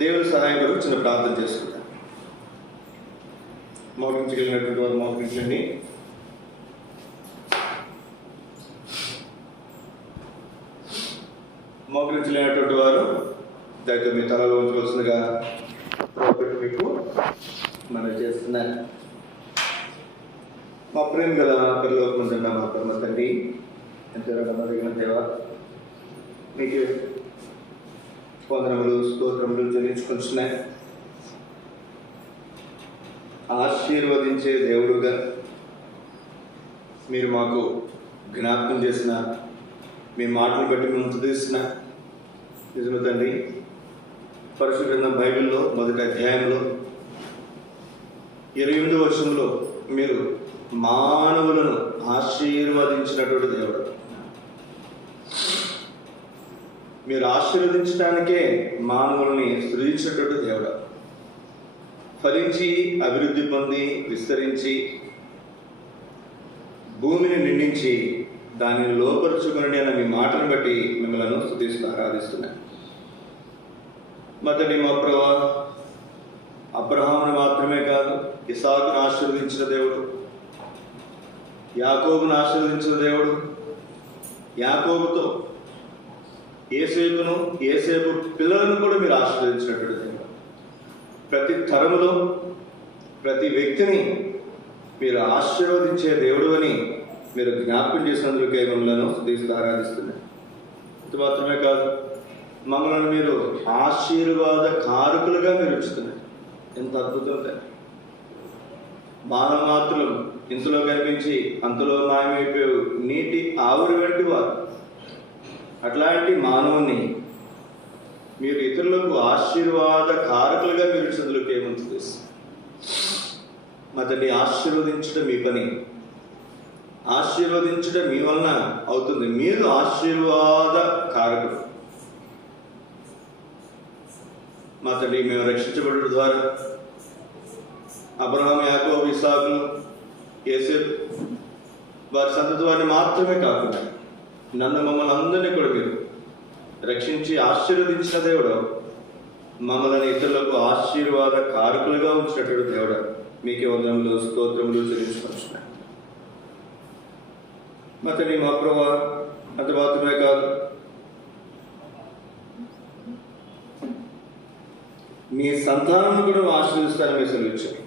దేవుని సహాయం కొరకు చిన్న ప్రార్థన చేసుకుంటాం. మోకరించగలిగినటువంటి వారు మోకరించండి. మోకరించలేనటువంటి వారు దయతో మీ తలలో ఉంచవలసిందిగా మీకు మనం చేస్తున్నాను. మా ప్రేమ గల పరలోకమందున్న మా పరమ తండ్రి, ఎంతో నమ్మదగిన దేవ, మీకు వందనములు స్తోత్రములు చెల్లించుకుంటున్నాయి. ఆశీర్వదించే దేవుడుగా మీరు మాకు జ్ఞాపకం చేసిన మీ మాటను బట్టి మేము స్తుతిస్తున్నా. నిజమే తండ్రి, పరిశుద్ధ గ్రంథం బైబిల్లో మొదటి అధ్యాయంలో 28వ వచనంలో మీరు మానవులను ఆశీర్వదించినటువంటి దేవుడు. మీరు ఆశీర్వదించడానికే మానవుల్ని సృజించినటువంటి దేవుడు. ఫలించి అభివృద్ధి పొంది విస్తరించి భూమిని నిండించి దానిని లోపరుచుకుని అన్న మీ మాటను బట్టి మిమ్మల్ని స్తుతిస్తూ ఆరాధిస్తున్నాను. మొదటి మా ప్రభువా, అబ్రహామును మాత్రమే కాదు, ఇసాకును ఆశీర్వదించిన దేవుడు, యాకోబును ఆశీర్వదించిన దేవుడు, యాకోబుతో ఏసేపు పిల్లలను కూడా మీరు ఆశీర్వదించినటువంటి దేవుడు. ప్రతి తరములో ప్రతి వ్యక్తిని మీరు ఆశీర్వదించే దేవుడు అని మీరు జ్ఞాపకం చేసినందుకే మమ్మల్ని స్తుతిస్తూ ఆరాధిస్తున్నారు. ఇది మాత్రమే కాదు, మమ్మల్ని మీరు ఆశీర్వాద కారకులుగా మీరు ఉంచుతున్నారు. ఎంత అద్భుతం! మానవ మాత్రం ఇంతలో కనిపించి అంతలో మాయమైపోయి నీటి ఆవురు వంటి వారు. అట్లాంటి మానవుని మీరు ఇతరులకు ఆశీర్వాద కారకులుగా మీరు చదువులకు ఏముంటుంది? మొదటి ఆశీర్వదించడం మీ పని, ఆశీర్వదించడం మీ వలన అవుతుంది. మీరు ఆశీర్వాద కారకుడు. మొదటి మేము రక్షించబడడం ద్వారా అబ్రహాం, యాకోబు, ఇసాకులు, యోసేపు వారి సంతతి వారిని మాత్రమే కాకుండా నన్ను మమ్మల్ని అందరినీ కూడా మీరు రక్షించి ఆశీర్వదించిన దేవుడు, మమ్మల్ని ఇతరులకు ఆశీర్వాద కారకులుగా ఉంచినటువంటి దేవుడు, మీకే వందనములు స్తోత్రములు చెల్లించుకుంటున్నాను. మొదటి మా ప్రభువా, అంత మాత్రమే కాదు, మీ సంతానం కూడా ఆశీర్వదిస్తారని మీరు సెలవిచ్చారు.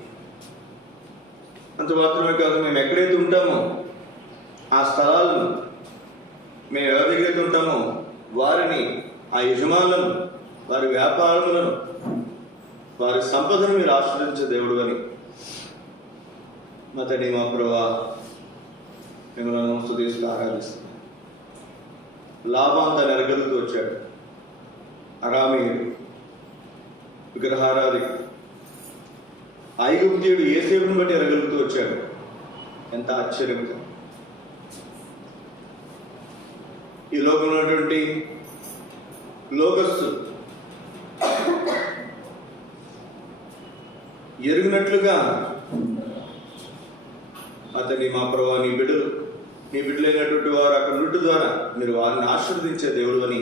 అంత మాత్రమే కాదు, మేము ఎక్కడైతే ఉంటామో ఆ స్థలాలను, మేము ఎవరి దగ్గరైతే ఉంటామో వారిని, ఆ యజమానులను, వారి వ్యాపారములను, వారి సంపదను మీరు ఆశీర్వదించే దేవుడు అని మొదటి మా ప్రభువా మిమ్మల్ని స్తుతిస్తూ ఆరాధిస్తున్నాను. లాభాంత నెరగలుగుతూ వచ్చాడు, అరామీయుడు, విగ్రహారాధి. ఐగుప్తీయుడు యోసేపును బట్టి ఎరగలుగుతూ వచ్చాడు. ఎంత ఆశ్చర్యంగా! ఈ లోకంలో ఉన్నటువంటి లోకస్తులు ఎరిగినట్లుగా అతని మా ప్రభువా, నీ బిడ్డలైనటువంటి వారు అక్కడ నుండి ద్వారా మీరు వారిని ఆశీర్వదించే దేవుడు అని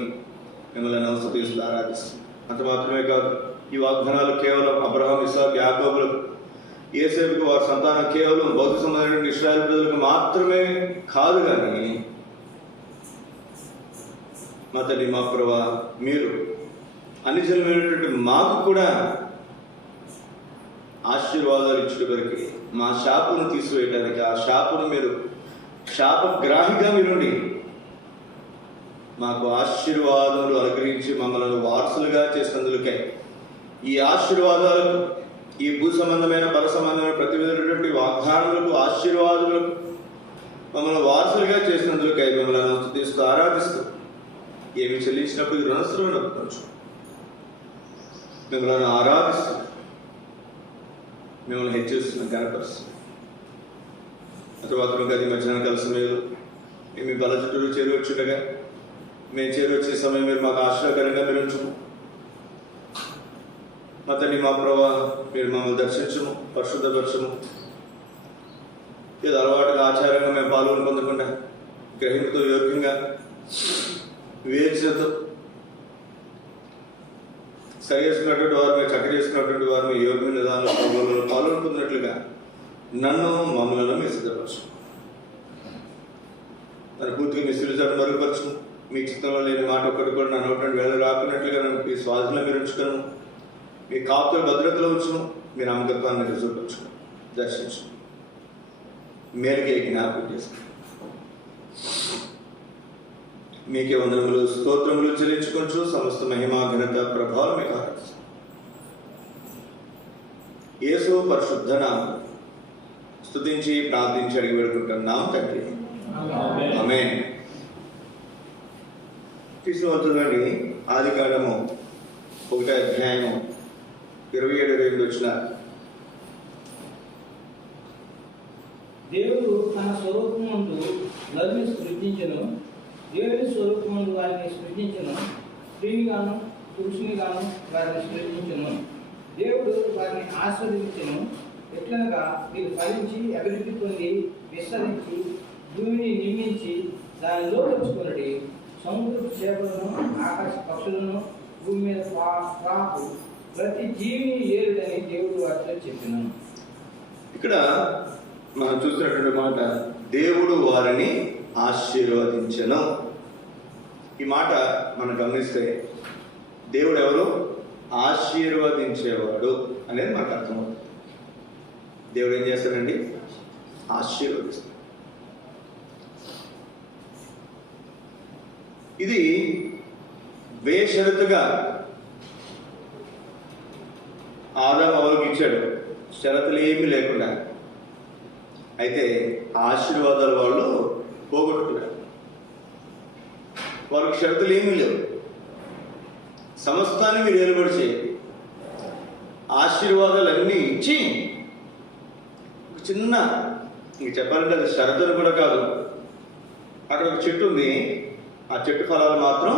మిమ్మల్ని స్తుతిస్తూ ఆరాధిస్తుంది. అంత మాత్రమే కాదు, ఈ వాగ్దానాలు కేవలం అబ్రహాం, ఇసాకు, యాకోబులకు, యోసేపుకు వారి సంతానం కేవలం భౌతిక సంబంధమైన ఇశ్రాయేలు ప్రజలకు మాత్రమే కాదు, కానీ మా తల్లి మా ప్రభువా, మీరు అన్ని జన్మైనటువంటి మాకు కూడా ఆశీర్వాదాలు ఇచ్చేటప్పటికి, మా శాపను తీసివేయడానికి, ఆ శాపను మీరు శాపగ్రాహిగా మీరుండి మాకు ఆశీర్వాదములు అనుగ్రహించి మమ్మల్ని వారసులుగా చేసినందుకే, ఈ ఆశీర్వాదాలకు, ఈ భూ సంబంధమైన పర సంబంధమైన ప్రతి విధమైనటువంటి వాగ్దానములకు, ఆశీర్వాదములకు మమ్మల్ని వారసులుగా చేసినందుకే మిమ్మల్ని స్తుతిస్తూ ఆరాధిస్తూ, ఏమి చెల్లించినప్పుడు రుణస్థులను ఒప్పుకోవచ్చు. మిమ్మల్ని ఆరాధిస్తూ మిమ్మల్ని హెచ్చిస్తున్నాం, కనపరుస్తున్నాం. తర్వాత గది మధ్యాహ్నం కాల సమయంలో మీ బల చుట్టూ చేరువచ్చుండగా, మేము చేరువచ్చే సమయం మీరు మాకు ఆశ్చర్యకరంగా మీరు ఉంచుము. అతన్ని మా ప్రభువా, మీరు మమ్మల్ని దర్శించము, పరిశుద్ధపరచము. ఏదో అలవాటుగా ఆచారంగా మేము పాల్గొని పొందకుండా గ్రహింపుతో యోగ్యంగా వివేచనతో సరి చేసుకున్నటువంటి వారు, మీరు చక్క చేసుకున్నటువంటి వారు మీ యోగ్య నిదానంలో ప్రభువులలో పాల్గొనుకున్నట్లుగా నన్ను మమ్మల్ని మీరు సిద్ధపరచు. నన్ను పూర్తిగా మీ సిరిజాన్ని మరుగుపరచు. మీ చిత్తంలో లేని మాట ఒక్కటి కూడా నా నోటి వేళ రాకున్నట్లుగా నన్ను మీ స్వాధీనంలో మీరు ఉంచుకను. మీ కాపుల భద్రతలో ఉంచును. మీ నమ్మకత్వాన్ని రుజువుపరచు, దర్శించు, మేలుకే జ్ఞాపకం చేసుకుని మీకే వందనములు స్తోత్రములు చెల్లించుకొంచు. సమస్త మహిమా ఘనత ప్రభావం మీకు ఆరాధిస్తాం. యేసు పరిశుద్ధ నామమున స్తుతించి ప్రార్థించి అడిగి వేడుకుంటున్నాం తండ్రి, ఆమేన్. తీసుకువచ్చుదండి ఆదికాండము 1వ అధ్యాయము 27-28 వచ్చిన. దేవుడు తన స్వరూపమందు నరుని సృజించెను. దేవుని స్వరూపమందు వారిని సృజించెను. స్త్రీనిగాను పురుషునిగాను వారిని సృజించెను. దేవుడు వారిని ఆశీర్వదించెను. ఎట్లనగా మీరు ఫలించి అభివృద్ధి పొంది విస్తరించి భూమిని నిర్మించి దానిలో తెచ్చుకొనుడి. సముద్రపు చేపలను ఆకాశ పక్షులను భూమి మీద పాకు ప్రతి జీవిని ఏరుడని దేవుడు వారితో చెప్పినాను. ఇక్కడ మనం చూసినటువంటి మాట, దేవుడు వారిని ఆశీర్వదించెను. ఈ మాట మనం గమనిస్తే దేవుడు ఎవరు? ఆశీర్వదించేవాడు అనేది మనకు అర్థమవుతుంది. దేవుడు ఏం చేస్తాడండి? ఆశీర్వదిస్తాడు. ఇది బేషరతుగా ఆదాము హవ్వకి ఇచ్చాడు, షరతులు ఏమీ లేకుండా. అయితే ఆశీర్వాదాలు వాళ్ళు పోగొట్టుకున్నారు. వాళ్ళకి షరతులు ఏమీ లేవు. సమస్తాన్ని మీరు ఏలుబడి చేయాలి. ఆశీర్వాదాలన్నీ ఇచ్చి ఒక చిన్న, ఇంక చెప్పాలంటే అది షరతులు కూడా కాదు, అక్కడ ఒక చెట్టు ఉంది, ఆ చెట్టు ఫలాలు మాత్రం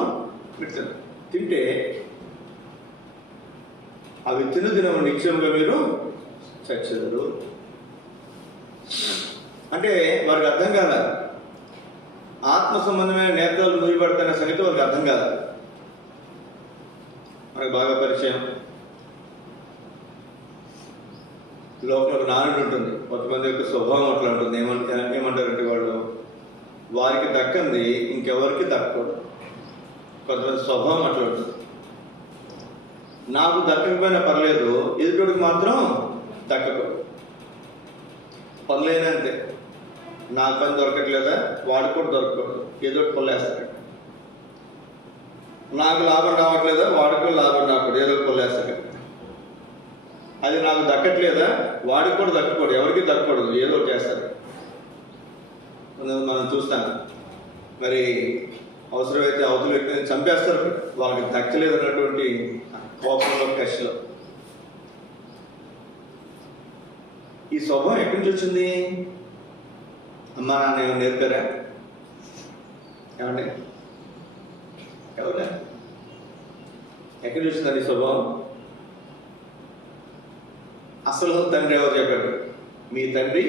పెడతారు. తింటే అవి దినము నిత్యముగా మీరు చచ్చెదరు. అంటే వారికి అర్థం కాల, ఆత్మ సంబంధమైన నేత్రాలు మూయబడతాయన్న సంగతి వారికి అర్థం కాదు. మనకు బాగా పరిచయం, లోపల ఒక నానుడు ఉంటుంది. కొంతమంది యొక్క స్వభావం అట్లా ఉంటుంది. ఏమంటారంటే వాళ్ళు, వారికి దక్కంది ఇంకెవరికి దక్కకూడదు. కొంతమంది స్వభావం అట్లా ఉంటుంది. నాకు దక్కకపోయినా పర్లేదు, ఎదుటికి మాత్రం దక్కకూడదు. పనులైనా అంతే, నాకు పని దొరకట్లేదా వాడికి కూడా దొరకకూడదు, ఏదో ఒకటి పొల్లేస్తాడు. నాకు లాభం రావట్లేదా వాడికి కూడా లాభం రాకూడదు, ఏదో ఒకటి పొల్లేస్తాడు. అది నాకు దక్కట్లేదా వాడికి కూడా దక్కకూడదు, ఎవరికి దక్కకూడదు, ఏదో ఒకటి చేస్తారు. మనం చూస్తాం, మరి అవసరమైతే అవతల వ్యక్తిని చంపేస్తారు, వాళ్ళకి దక్కలేదు అన్నటువంటి కోపంలో, కష్టలో. ఈ స్వభావం ఎక్కడి నుంచి వచ్చింది? అమ్మా నాన్న ఏమైనా నేర్పారా? ఏమండి, ఎవరా? ఎక్కడి నుంచి వచ్చిందండి ఈ స్వభావం? అసలు తండ్రి ఎవరు చెప్పాడు? మీ తండ్రి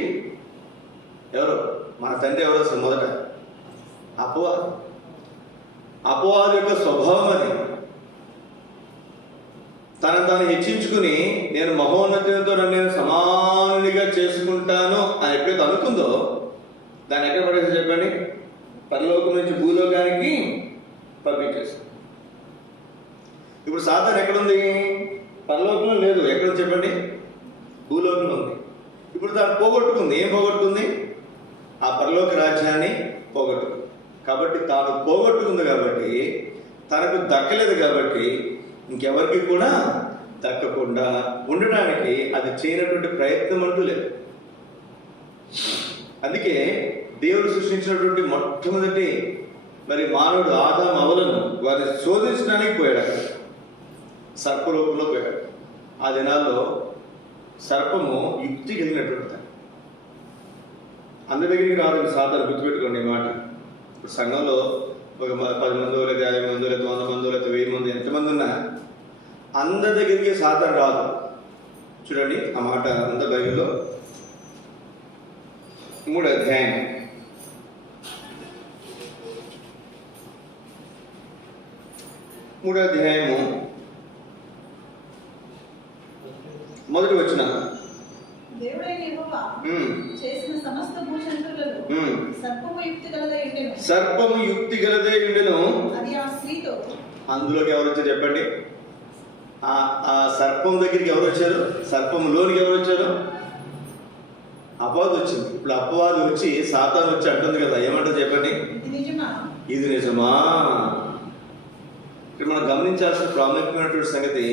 ఎవరు? మన తండ్రి ఎవరు? అసలు మొదట అపవాది యొక్క స్వభావం అది. తనను తాను హెచ్చించుకుని నేను మహోన్నతితో నన్ను నేను సమానునిగా చేసుకుంటాను అని ఎప్పుడైతే అనుకుందో, దాన్ని ఎక్కడ పడేసి చెప్పండి? పరలోకం నుంచి భూలోకానికి పంపించేస్తాను. ఇప్పుడు సాతాను ఎక్కడుంది? పరలోకంలో లేదు. ఎక్కడ చెప్పండి? భూలోకంలో ఉంది. ఇప్పుడు దాన్ని పోగొట్టుకుంది. ఏం పోగొట్టుకుంది? ఆ పరలోక రాజ్యాన్ని పోగొట్టుకుంది. కాబట్టి తాను పోగొట్టుకుంది కాబట్టి, తనకు దక్కలేదు కాబట్టి, ఇంకెవరికి కూడా దక్కకుండా ఉండడానికి అది చేయనటువంటి ప్రయత్నం అంటూ లేదు. అందుకే దేవుడు సృష్టించినటువంటి మొట్టమొదటి మరి మానవుడు ఆదాము హవ్వలను వారిని శోధించడానికి పోయాడు. అక్కడ సర్పరూపంలో పోయాడు. ఆ దినాల్లో సర్పము యుక్తి కలిగినటువంటి అందరి దగ్గరికి రాదని సాధారణ గుర్తుపెట్టుకోండి ఈ మాట. ఇప్పుడు సంఘంలో ఒక 10 మందో లేదా 50 మందో లేదా 100 మందో లేదా 1000 మంది ఎంతమంది ఉన్నా అందరి దగ్గరికి సాధారణ రాదు. చూడండి ఆ మాట అంత బైబిల్లో 3వ అధ్యాయం 3వ అధ్యాయము మొదటి వచ్చిన దేవుడైన యెహోవా చేసిన సమస్త భూజంతువులలో సర్పము యుక్తి గలదై ఉండెను. సర్పము యుక్తి గలదై ఉండెను. అది ఆ స్త్రీతో. అందులోకి ఎవరు వచ్చారు చెప్పండి? ఆ సర్పం దగ్గరికి ఎవరు వచ్చారు? సర్పంలోనికి ఎవరు వచ్చారు? అపవాది వచ్చింది. ఇప్పుడు అపవాది వచ్చి సాతాను వచ్చి అంటుంది కదా, ఏమంటుంది చెప్పండి? ఇది నిజమా? ఇది నిజమా? ఇక్కడ మనం గమనించాల్సిన ప్రాముఖ్యమైనటువంటి సంగతి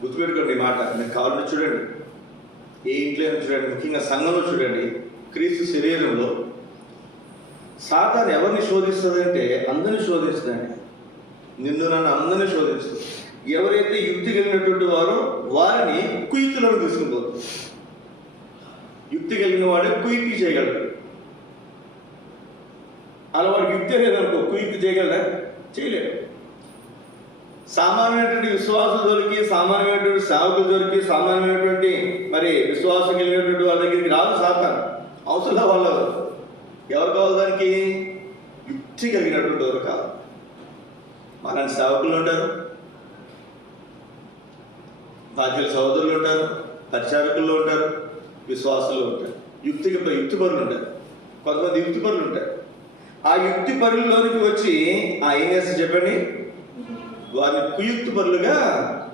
గుర్తుపెట్టుకోండి. ఈ మాట మీకు కావాలని చూడండి, ఏ ఇంట్లో చూడండి, ముఖ్యంగా సంఘంలో చూడండి. క్రీస్తు శరీరంలో సాతాను ఎవరిని శోధిస్తుంది అంటే అందరిని శోధిస్తుందండి. నిన్ను నన్ను అందరినీ శోధిస్తుంది. ఎవరైతే యుక్తి కలిగినటువంటి వారో వారిని కుయుక్తులను తీసుకుపోతుంది. యుక్తి కలిగిన వాడే కుయుక్తి చేయగలడు. అలా వాడికి యుక్తి లేదనుకో కుయుక్తి చేయగలరా? చేయలేడు. సామాన్యమైనటువంటి విశ్వాసం దొరికి, సామాన్యమైనటువంటి సేవకులు దొరికి, సామాన్యమైనటువంటి మరి విశ్వాసం కలిగినటువంటి వాళ్ళ దగ్గరికి రాదు సాతాను. అవసరం వాళ్ళు ఎవరు కావాలి? దానికి యుక్తి కలిగినటువంటి వారు కాదు. మనని సేవకులు ఉంటారు, బాధ్యుల సహోదరులు ఉంటారు, పరిచారకులు ఉంటారు, విశ్వాసులు ఉంటారు, యుక్తిపరులు ఉంటారు, కొంతమంది యుక్తిపరులు ఉంటారు. ఆ యుక్తి పరుల్లోనికి వచ్చి ఏం చేస్తారు చెప్పండి? వారిని కుయుక్తి పరులుగా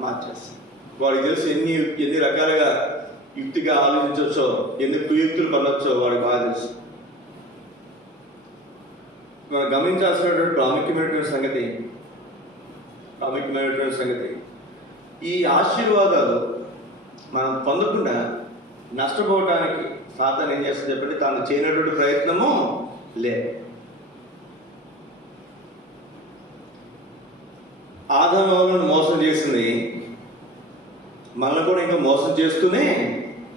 మార్చేస్తారు. వాడికి తెలిసి ఎన్ని రకాలుగా యుక్తిగా ఆలోచించవచ్చో, ఎన్ని కుయుక్తులు పడవచ్చో వాడికి బాగా తెలుసు. మనం గమనించాల్సినటువంటి ప్రాముఖ్యమైనటువంటి సంగతి ఈ ఆశీర్వాదాలు మనం పొందకుండా నష్టపోవడానికి సాతాను ఏం చేస్తుంది చెప్పండి? తాను చేయనటువంటి ప్రయత్నము లేదు. ఆదాములను మోసం చేసింది, మనల్ని కూడా ఇంకా మోసం చేస్తూనే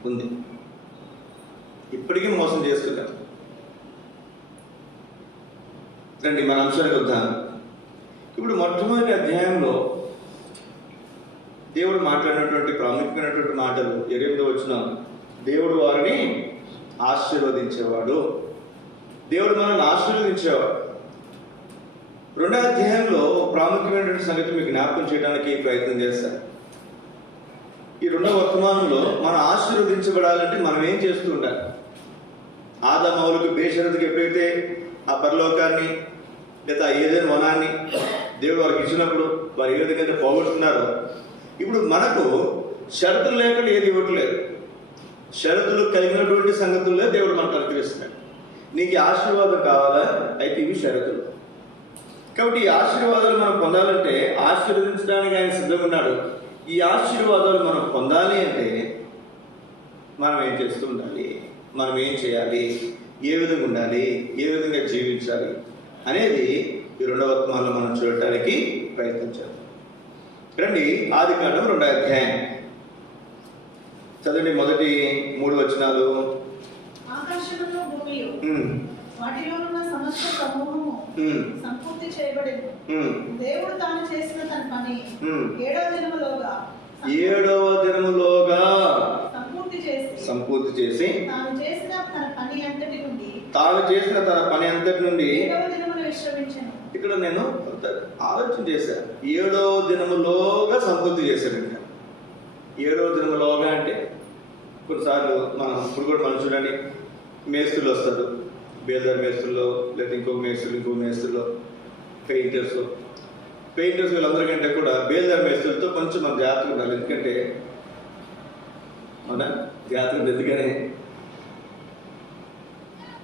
ఉంది. ఇప్పటికీ మోసం చేస్తున్నారు. రండి మన అంశానికి వద్దాం. ఇప్పుడు మొట్టమొదటి అధ్యాయంలో దేవుడు మాట్లాడినటువంటి ప్రాముఖ్యమైనటువంటి మాటలు 8వ వచనం, దేవుడు వారిని ఆశీర్వదించేవాడు. దేవుడు మనల్ని ఆశీర్వదించేవాడు. 2వ అధ్యాయంలో ప్రాముఖ్యమైనటువంటి సంగతి మీకు జ్ఞాపకం చేయడానికి ప్రయత్నం చేస్తాను. ఈ 2వ వర్తమానంలో మనం ఆశీర్వదించబడాలంటే మనం ఏం చేస్తూ ఉండాలి? ఆదామవులకు బేషరతుకి ఎప్పుడైతే ఆ పరలోకాన్ని లేదా ఏదైనా వనాన్ని దేవుడు వారికి ఇచ్చినప్పుడు వారు ఏ విధంగా పోగొట్టుకున్నారో, ఇప్పుడు మనకు షరతులు లేకుండా ఏది ఇవ్వట్లేదు. షరతులు కలిగినటువంటి సంగతుల్లో దేవుడు మనకు అనుగ్రహిస్తున్నాడు. నీకు ఆశీర్వాదం కావాలా? అయితే ఇవి షరతులు. కాబట్టి ఈ ఆశీర్వాదాలు మనం పొందాలంటే ఆశీర్వదించడానికి ఆయన సిద్ధంగా ఉన్నాడు. ఈ ఆశీర్వాదాలు మనం పొందాలి అంటే మనం ఏం చేస్తూ ఉండాలి, మనం ఏం చేయాలి, ఏ విధంగా ఉండాలి, ఏ విధంగా జీవించాలి అనేది ఈ 2వ వర్తమానంలో మనం చూడటానికి ప్రయత్నించాలి. రండి ఆదికాండం 2వ అధ్యాయం చదవండి. మొదటి 3 వచనాలు. ఆకాశములో భూమియు వాటిలో ఉన్న సమస్త సమూహము సంపూర్తి చేయబడింది. దేవుడు తాను చేసిన తన పని 7వ దినములోగా సంపూర్తి చేసి తాను చేసిన తన పని అంతటి నుండి 7వ దినమున విశ్రమించాను. ఇక్కడ నేను ఆలోచన చేశాను. 7వ దినములోగా సంపూర్తి చేశాడు. 7వ దినములోగా అంటే కొన్నిసార్లు ఇప్పుడు కూడా మనం చూడండి, మేస్త్రులు వస్తారు, బేల్దార్ మేస్త్రుల్లో లేదా ఇంకో మేస్త్రుల్లో పెయింటర్స్ వీళ్ళందరికంటే కూడా బేల్దార్ మేస్త్రులతో కొంచెం మన జాగ్రత్తగా ఉండాలి. ఎందుకంటే మన జాగ్రత్తగా ఎందుకని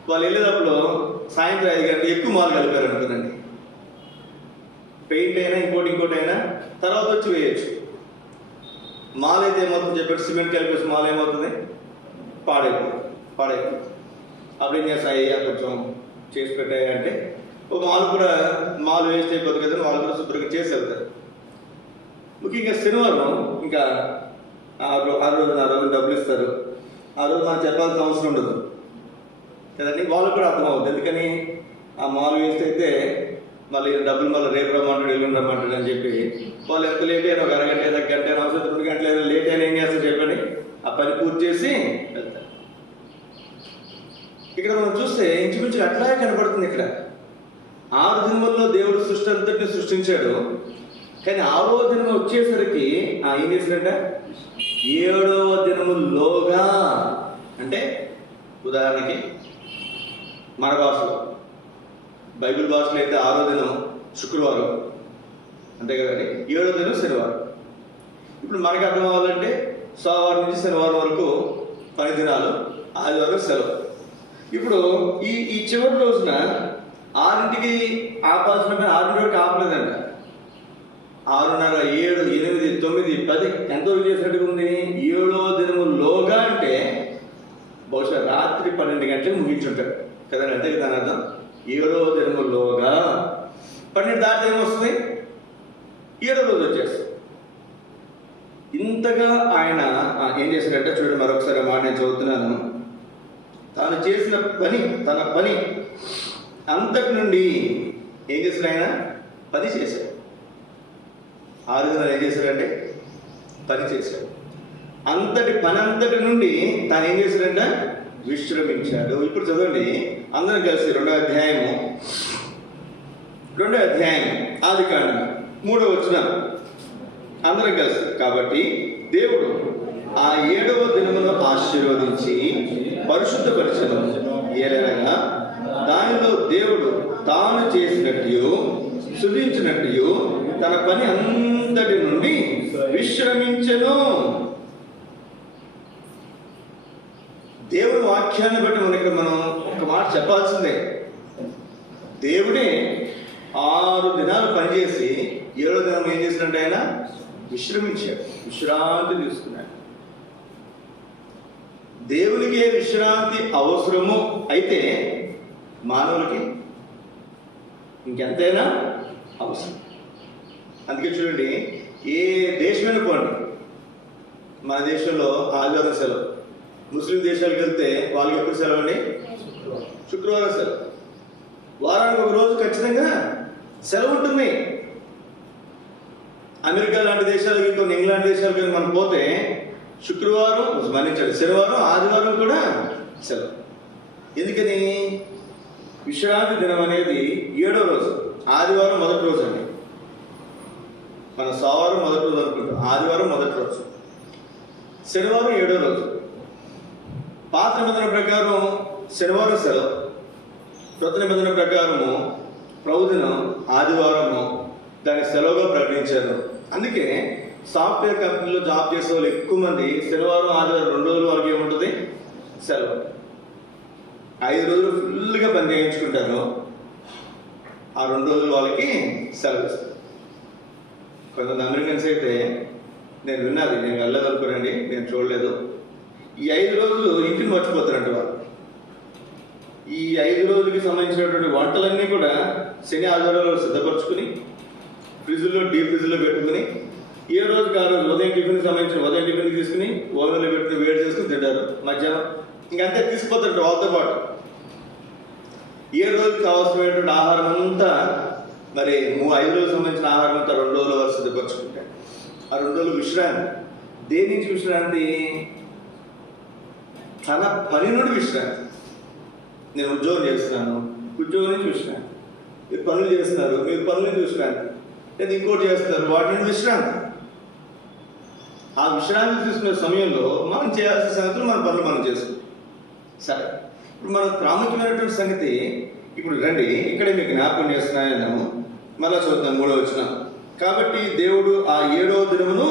వాళ్ళు వెళ్ళేటప్పుడు సాయంత్రం 5 గంటలు ఎక్కువ మాలు కలిపారు అనుకునండి. పెయింట్ అయినా ఇంకోటి అయినా తర్వాత వచ్చి వేయచ్చు. మాల్ అయితే ఏమవుతుంది చెప్పారు? సిమెంట్ కలిపేసి మాల్ ఏమవుతుంది? పాడైపోతుంది. అప్పుడు ఏం చేస్తాయి? కొంచెం చేసి పెట్టాయంటే ఒక మాల్ వేస్ట్ అయిపోతుంది కదా, వాళ్ళు కూడా శుభ్రంగా చేసి వెళ్తారు. ముఖ్యంగా శనివారం ఇంకా ఆ రోజు డబ్బులు ఇస్తారు. ఆ రోజు మనం చెప్పాల్సిన అవసరం ఉండదు కదండి. వాళ్ళకు కూడా అర్థమవుతుంది. ఎందుకని ఆ మాల్ వేస్ట్ అయితే మళ్ళీ డబ్బులు మళ్ళీ రేపు రమ్మంటాడు, ఎల్లుండి రమ్మంటాడు అని చెప్పి వాళ్ళు ఎంత లేట్ అయినా ఒక అరగంట గంట అవసరం 2 గంటలు లేట్ అయినా ఏం చేస్తారు చెప్పండి? ఆ పని పూర్తి చేసి వెళ్తారు. ఇక్కడ మనం చూస్తే ఇంచుమించు అట్లాగే కనపడుతుంది. ఇక్కడ 6 దినముల్లో దేవుడు సృష్టి అంతటిని సృష్టించాడు. కానీ 6వ దినం వచ్చేసరికి ఏం చేశాడంట? 7వ దినములోగా అంటే ఉదాహరణకి మన భాషలో, బైబిల్ భాషలో అయితే 6వ దినం శుక్రవారం, అంతే కదండి. 7వ దినం శనివారం. ఇప్పుడు మనకి అర్థం అవ్వాలంటే సోమవారం నుంచి శనివారం వరకు 10 దినాలు, ఆదివారం సెలవు. ఇప్పుడు ఈ చివరి రోజున 6ంటికి ఆపాల్సిన 6 వరకు ఆపలేదంట. 6:30, 7, 8, 9, 10 ఎంతవరకు చేసినట్టుగా ఉంది? 7వ దినములోగా అంటే బహుశా రాత్రి 12 గంటలకు ముగించుంటారు కదండి, అంతే దాని అర్థం. 7వ దినములోగా 12 దాటి ఏమొస్తుంది? 7వ రోజు వచ్చేస్తుంది. ఇంతగా ఆయన ఏం చేశాడంటే చూడండి, మరొకసారి మాట నేను చదువుతున్నాను. తాను చేసిన పని, తన పని అంతటి నుండి ఏం చేశాడు ఆయన? పని చేశాడు. 6 దినాలు ఏం చేశాడంటే పని చేశాడు. అంతటి పని అంతటి నుండి తాను ఏం చేశాడంటే విశ్రమించాడు. ఇప్పుడు చదవండి అందరం కలిసి 2వ అధ్యాయం ఆదికాండం 3వ వచనం అందరం కలిసి. కాబట్టి దేవుడు ఆ 7వ దినమును ఆశీర్వదించి పరిశుద్ధపరచను. ఏలైనా దానిలో దేవుడు తాను చేసినట్టు సృజించినట్టు తన పని అంతటి నుండి విశ్రమించెను. దేవుడి వాక్యాన్ని బట్టి మనం ఒక మాట చెప్పాల్సిందే. దేవుడే 6 దినాలు పనిచేసి 7వ దినం ఏం చేసినట్టు ఆయన విశ్రమించాడు, విశ్రాంతి తీసుకున్నాడు. దేవునికి ఏ విశ్రాంతి అవసరము అయితే మానవులకి ఇంకెంతైనా అవసరం. అందుకే చూడండి, ఏ దేశమైనా పోండి, మన దేశంలో ఆదివారం సెలవు. ముస్లిం దేశాలకు వెళ్తే వాళ్ళకి ఎప్పుడు సెలవు అండి? శుక్రవారం సెలవు. వారానికి ఒక రోజు ఖచ్చితంగా సెలవు ఉంటుంది. అమెరికా లాంటి దేశాలకి, కొన్ని ఇంగ్లాండ్ దేశాలకి మనం పోతే శుక్రవారం మన్నించాడు, శనివారం, ఆదివారం కూడా సెలవు. ఎందుకని? విశ్రాంతి దినం అనేది 7వ రోజు, ఆదివారం మొదటి రోజు అండి. మన సోమవారం మొదటి రోజు అనుకుంటాం, ఆదివారం మొదటి రోజు, శనివారం 7వ రోజు. పాత నిబంధన ప్రకారం శనివారం సెలవు, కొత్త నిబంధన ప్రకారము ప్రభుదినం ఆదివారము దాన్ని సెలవుగా ప్రకటించారు. అందుకే సాఫ్ట్వేర్ కంపెనీలో జాబ్ చేసే వాళ్ళు ఎక్కువ మంది శనివారం, ఆదివారం 2 రోజుల వరకు ఏముంటుంది? సెలవు. 5 రోజులు ఫుల్గా పని చేయించుకుంటారు, ఆ 2 రోజులు వాళ్ళకి సెలవు ఇస్తారు. కొంతమంది అమెరికన్స్ అయితే నేను విన్నది, నేను వెళ్ళదనుకోనండి, నేను చూడలేదు, ఈ 5 రోజులు ఇంటిని మర్చిపోతారంట వాళ్ళు. ఈ 5 రోజులకి సంబంధించినటువంటి వంటలన్నీ కూడా శని ఆదివారాలు సిద్ధపరచుకుని ఫ్రిడ్జ్లో, డీప్ ఫ్రిడ్జ్లో పెట్టుకుని ఏ రోజుకి ఆ రోజు ఉదయం టిఫిన్కి సంబంధించిన ఉదయం టిఫిన్కి తీసుకుని ఓవెన్లో పెట్టుకుని వేడి చేసుకుని తింటారు. మధ్యాహ్నం ఇంకంతే తీసుకుపోతారు వాళ్ళతో పాటు. 7 రోజుకి అవసరమైనటువంటి ఆహారం అంతా మరి 5 రోజులకు సంబంధించిన ఆహారం అంతా 2 రోజుల వరకు సిద్ధపరచుకుంటారు. ఆ 2 రోజులు విశ్రాంతి. దేని నుంచి విశ్రాంతి? తన పని నుండి విశ్రాంతి. నేను ఉద్యోగం చేస్తున్నాను, ఉద్యోగం నుంచి విశ్రాంతి. మీరు పనులు చేస్తున్నారు, మీరు పనుల నుంచి విశ్రాంతి. లేదా ఇంకోటి చేస్తున్నారు, వాటి నుండి విశ్రాంతి. ఆ విశ్రాంతి తీసుకునే సమయంలో మనం చేయాల్సిన సంగతులు మన పనులు మనం చేసుకుంటాం. సరే, ఇప్పుడు మనకు ప్రాముఖ్యమైనటువంటి సంగతి ఇప్పుడు రండి, ఇక్కడే మీకు జ్ఞాపకం చేస్తున్నాను. మళ్ళా చూద్దాం 3వ వచనం. కాబట్టి దేవుడు ఆ 7వ దినమును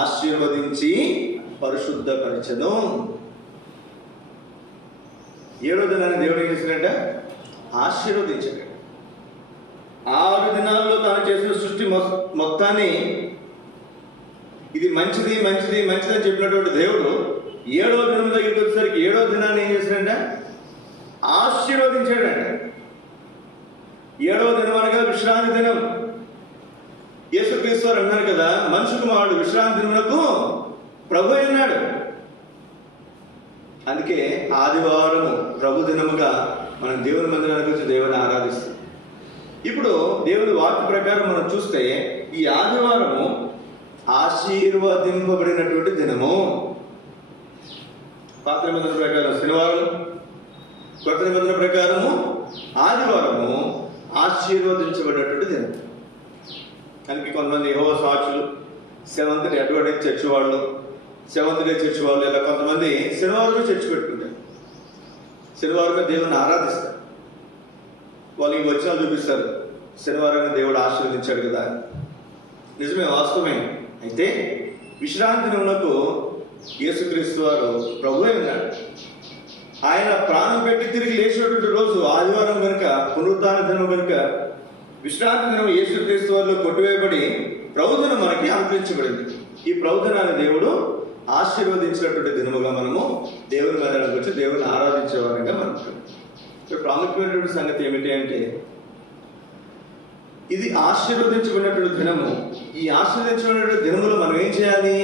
ఆశీర్వదించి పరిశుద్ధపరచెను. 7వ దినాన్ని దేవుడు ఏం చేశాడంట? ఆశీర్వదించాడు. 6 దినాల్లో తాను చేసిన సృష్టి మొత్తాన్ని ఇది మంచిది మంచిది మంచిది అని చెప్పినటువంటి దేవుడు 7వ దినం దగ్గరికి వచ్చేసరికి 7వ దినాన్ని ఏం చేశాడంట? ఆశీర్వదించాడంట. 7వ దినం అనగా విశ్రాంతి దినం. యేసుక్రీస్తు వారు అన్నారు కదా, మనుషు కుమారుడు విశ్రాంతి దినమునకు ప్రభు అన్నాడు. అందుకే ఆదివారము ప్రభు దినముగా మనం దేవుని మందిరానికి వచ్చి దేవుని ఆరాధిస్తాం. ఇప్పుడు దేవుని వాక్య ప్రకారం మనం చూస్తే ఈ ఆదివారము ఆశీర్వదింపబడినటువంటి దినము. పాత నిబంధన ప్రకారం శనివారం, కొత్త నిబంధన ప్రకారము ఆదివారము ఆశీర్వదించబడినటువంటి దినం. అందుకే కొంతమంది యెహోవా సాక్షులు, సెవెంత్ డే అడ్వెంటిస్ట్ చర్చ్ వాళ్ళు సెవెంత్ డే చర్చ్ వాళ్ళు ఇలా కొంతమంది శనివారం చర్చ్ పెట్టుకుంటారు, శనివారం దేవుని ఆరాధిస్తారు. వాళ్ళు ఈ వచనాలు చూపిస్తారు, శనివారం దేవుడు ఆశీర్వదించాడు కదా. నిజమే, వాస్తవమే. అయితే విశ్రాంతి దినమునకు యేసుక్రీస్తు వారు ప్రభువే ఉన్నాడు. ఆయన ప్రాణం పెట్టి తిరిగి లేచినటువంటి రోజు ఆదివారం కనుక, పునరుత్థాన దినం కనుక, విశ్రాంతి దినం యేసుక్రీస్తు వారిలో కొట్టివేయబడి ప్రభుదినం మనకి అనుగ్రహించబడింది. ఈ ప్రభుదినాన్ని దేవుడు ఆశీర్వదించినటువంటి దినముగా మనము దేవుని మందిరానికి వచ్చి దేవుని ఆరాధించే వారంగా మనం. ప్రాముఖ్యమైనటువంటి సంగతి ఏమిటి అంటే, ఇది ఆశీర్వదించబడినటువంటి దినము. ఈ ఆశీర్వదించబడినటువంటి దినములో మనం ఏం చేయాలి?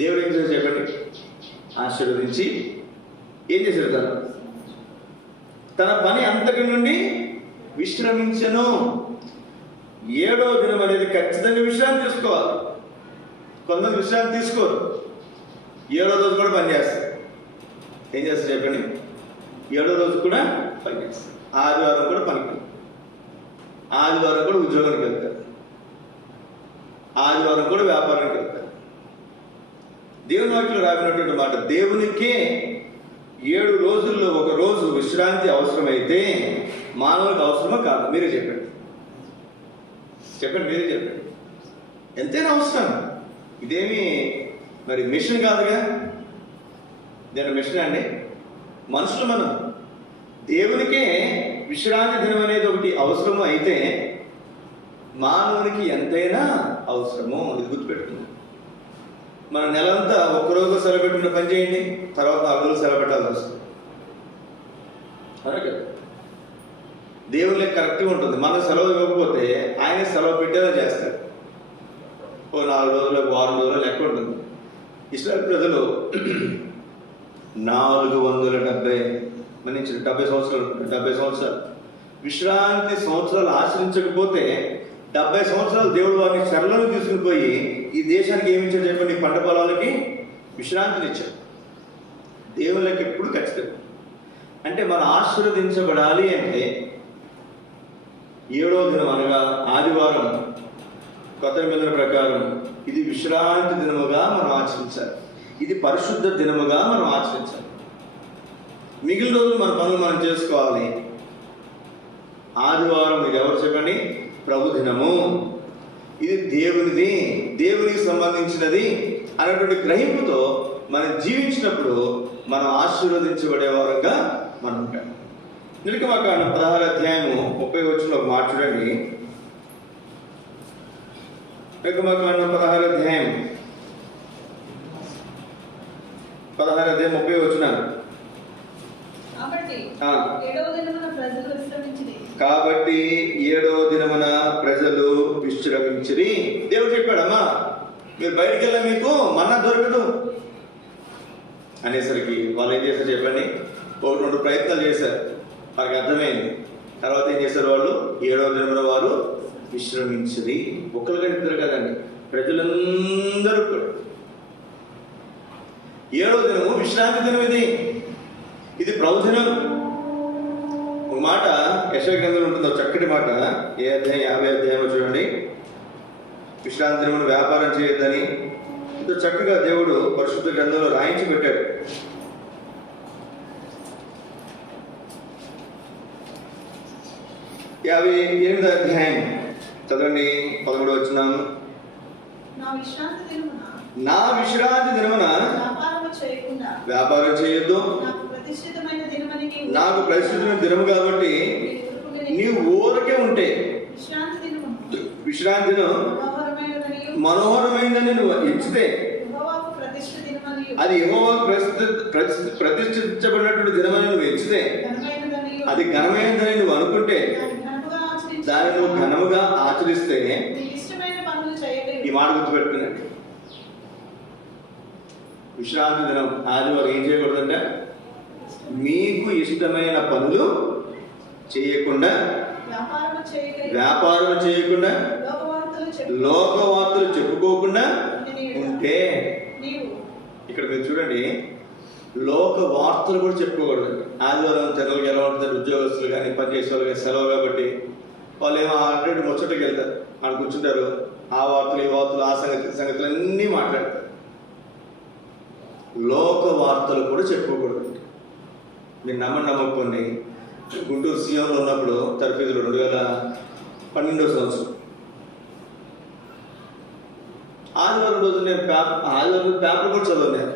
దేవుడు ఏం చేయాలి చెప్పండి? ఆశీర్వదించి ఏం చేశాడు? తన పని అంతటి నుండి విశ్రమించను. 7వ దినం అనేది ఖచ్చితంగా విశ్రాంతి తీసుకోవాలి. కొంతమంది విశ్రాంతి తీసుకోరు, 7వ రోజు కూడా పని చేస్తారు. ఏం చేస్తారు చెప్పండి? 7వ రోజు కూడా పని చేస్తారు. ఆదివారం కూడా పనికి, ఆదివారం కూడా ఉద్యోగానికి వెళ్తారు, ఆదివారం కూడా వ్యాపారానికి వెళ్తారు. దేవుని వాక్యంలో రాబడినటువంటి మాట, దేవునికే 7 రోజుల్లో ఒక రోజు విశ్రాంతి అవసరమైతే మానవునికి అవసరమా కాదు? మీరే చెప్పండి, మీరే చెప్పండి. ఎంతైనా అవసరం. ఇదేమి మరి మిషన్ కాదుగా. నేను మిషన్ అండి, మనుషులు మనం. దేవునికే విశ్రాంతి దినం అనేది ఒకటి అవసరము అయితే మానవునికి ఎంతైనా అవసరము. ఇది గుర్తుపెట్టుకుంది. మన నెలంతా ఒక్కరోజు సెలవు పెట్టుకున్న పని చేయండి, తర్వాత 4 రోజులు సెలవు పెట్టాల్సి వస్తుంది. అలాగే దేవుని కరెక్ట్గా ఉంటుంది. మనం సెలవు ఇవ్వకపోతే ఆయన సెలవు పెట్టేలా చేస్తాడు. ఓ 4 రోజులు, 6 రోజులు లెక్క ఉంటుంది. ఇస్రాయేల్ ప్రజలు 470 మన్నించిన 70 సంవత్సరాలు విశ్రాంతి సంవత్సరాలు ఆశ్రయించకపోతే 70 సంవత్సరాలు దేవుడు వారిని చెరలను తీసుకుని పోయి ఈ దేశానికి ఏమి ఇచ్చాడు చెప్పండి? పంట పొలాలకి విశ్రాంతిని ఇచ్చాడు. దేవుళ్ళకి ఎప్పుడు ఖచ్చితంగా. అంటే మనం ఆశీర్వదించబడాలి అంటే 7వ దినం అనగా ఆదివారం కొత్త నిబంధన ప్రకారం ఇది విశ్రాంతి దినముగా మనం ఆచరించాలి. ఇది పరిశుద్ధ దినముగా మనం ఆచరించాలి. మిగిలిన రోజులు మన పనులు మనం చేసుకోవాలి. ఆదివారం ఇది ఎవరు చెప్పండి? ప్రభు దినము. ఇది దేవునిది, దేవునికి సంబంధించినది అనేటువంటి గ్రహింపుతో మనం జీవించినప్పుడు మనం ఆశీర్వదించబడే వారంగా మనం ఉంటాం. నిర్గమకాండం 16వ అధ్యాయము 30వ వచనంలో ఒక మాట చూడండి. నిర్గమకాండం 16వ అధ్యాయం 30వ వచనం. కాబట్టి 7వ దినమున ప్రజలు విశ్రమించిరి. దేవుడు చెప్పాడమ్మా, మీరు బయటికి వెళ్ళా మీకు మన్నా దొరకదు అనేసరికి వాళ్ళు ఏం చేశారు చెప్పండి? 1-2 ప్రయత్నాలు చేశారు, వారికి అర్థమైంది. తర్వాత ఏం చేశారు వాళ్ళు? 7వ దినమున వారు విశ్రమించిరి. ఒక్కరు ఇద్దరు కదండి, ప్రజలందరూ కూడా. 7వ దినము విశ్రాంతి దినం. ఇది ప్రభు దినం. ఒక మాట యెషయా గ్రంథంలో ఉంటుందో చక్కటి మాట. ఏ అధ్యాయం? 50వ అధ్యాయంలో చూడండి. విశ్రాంతి దినమును వ్యాపారం చేయొద్దని ఎంతో చక్కగా దేవుడు పరిశుద్ధ గ్రంథంలో రాయించి పెట్టాడు. 58వ అధ్యాయం చదవండి, 11వ వచనం. నా విశ్రాంతి దినమున వ్యాపారం చేయొద్దు, నాకు ప్రతిష్ఠితమైన దినము కాబట్టి నీవు ఊరకే ఉంటే. విశ్రాంతి దినం మనోహరమైనదని నువ్వు ఎంచితే, అది యెహోవాకు ప్రతిష్ఠించబడినటువంటి దినమని నువ్వు ఎంచితే, అది ఘనమైనదని నువ్వు అనుకుంటే, దాన్ని నువ్వు ఘనముగా ఆచరిస్తే, ఈ మాట గుర్తుపెట్టుకున్నాడు. విశ్రాంతి దినం ఆదివారం ఏం చేయకూడదంటే, మీకు ఇష్టమైన పనులు చేయకుండా, వ్యాపారం చేయకుండా, లోకవార్తలు చెప్పుకోకుండా ఉంటే. ఇక్కడ మీరు చూడండి, లోక వార్తలు కూడా చెప్పుకోకూడదు. ఆదివారం జనరల్గా ఎలా ఉంటుంది? ఉద్యోగస్తులు కానీ పనిచేసే వాళ్ళు కానీ సెలవు కాబట్టి వాళ్ళు ఏమో ఆల్రెడీ ముచ్చటకి వెళ్తారు, వాళ్ళు కూర్చుంటారు. ఆ వార్తలు, ఈ వార్తలు, ఆ సంగతులు అన్నీ మాట్లాడతారు. లోక వార్తలు కూడా చెప్పుకోకూడదు. మీరు నమ్మకపోండి, గుంటూరు సీఎంలో ఉన్నప్పుడు తరఫీదులు 2012వ సంవత్సరం ఆదివారం రోజు నేను పేపర్ కూడా చదవలేదు.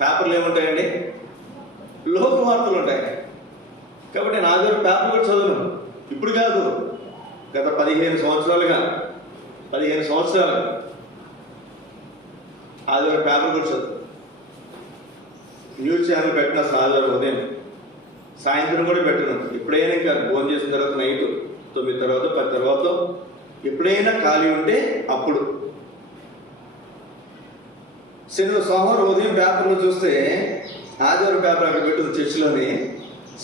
పేపర్లు ఏముంటాయండి? లోక వార్తలు ఉంటాయి. కాబట్టి నేను ఆదివారం పేపర్ కూడా చదవను. ఇప్పుడు కాదు, గత 15 సంవత్సరాలు ఆదివారం పేపర్ కూడా చదువు. న్యూస్ ఛానల్ పెట్టిన ఆదివారం ఉదయం, సాయంత్రం కూడా పెట్టను. ఎప్పుడైనా ఇంకా భోజనం చేసిన తర్వాత నైట్ 9 తర్వాత 10 తర్వాత ఎప్పుడైనా ఖాళీ ఉంటే అప్పుడు. సోమవారం ఉదయం పేపర్లో చూస్తే ఆదివారం పేపర్ అక్కడ పెట్టింది చర్చిలోని.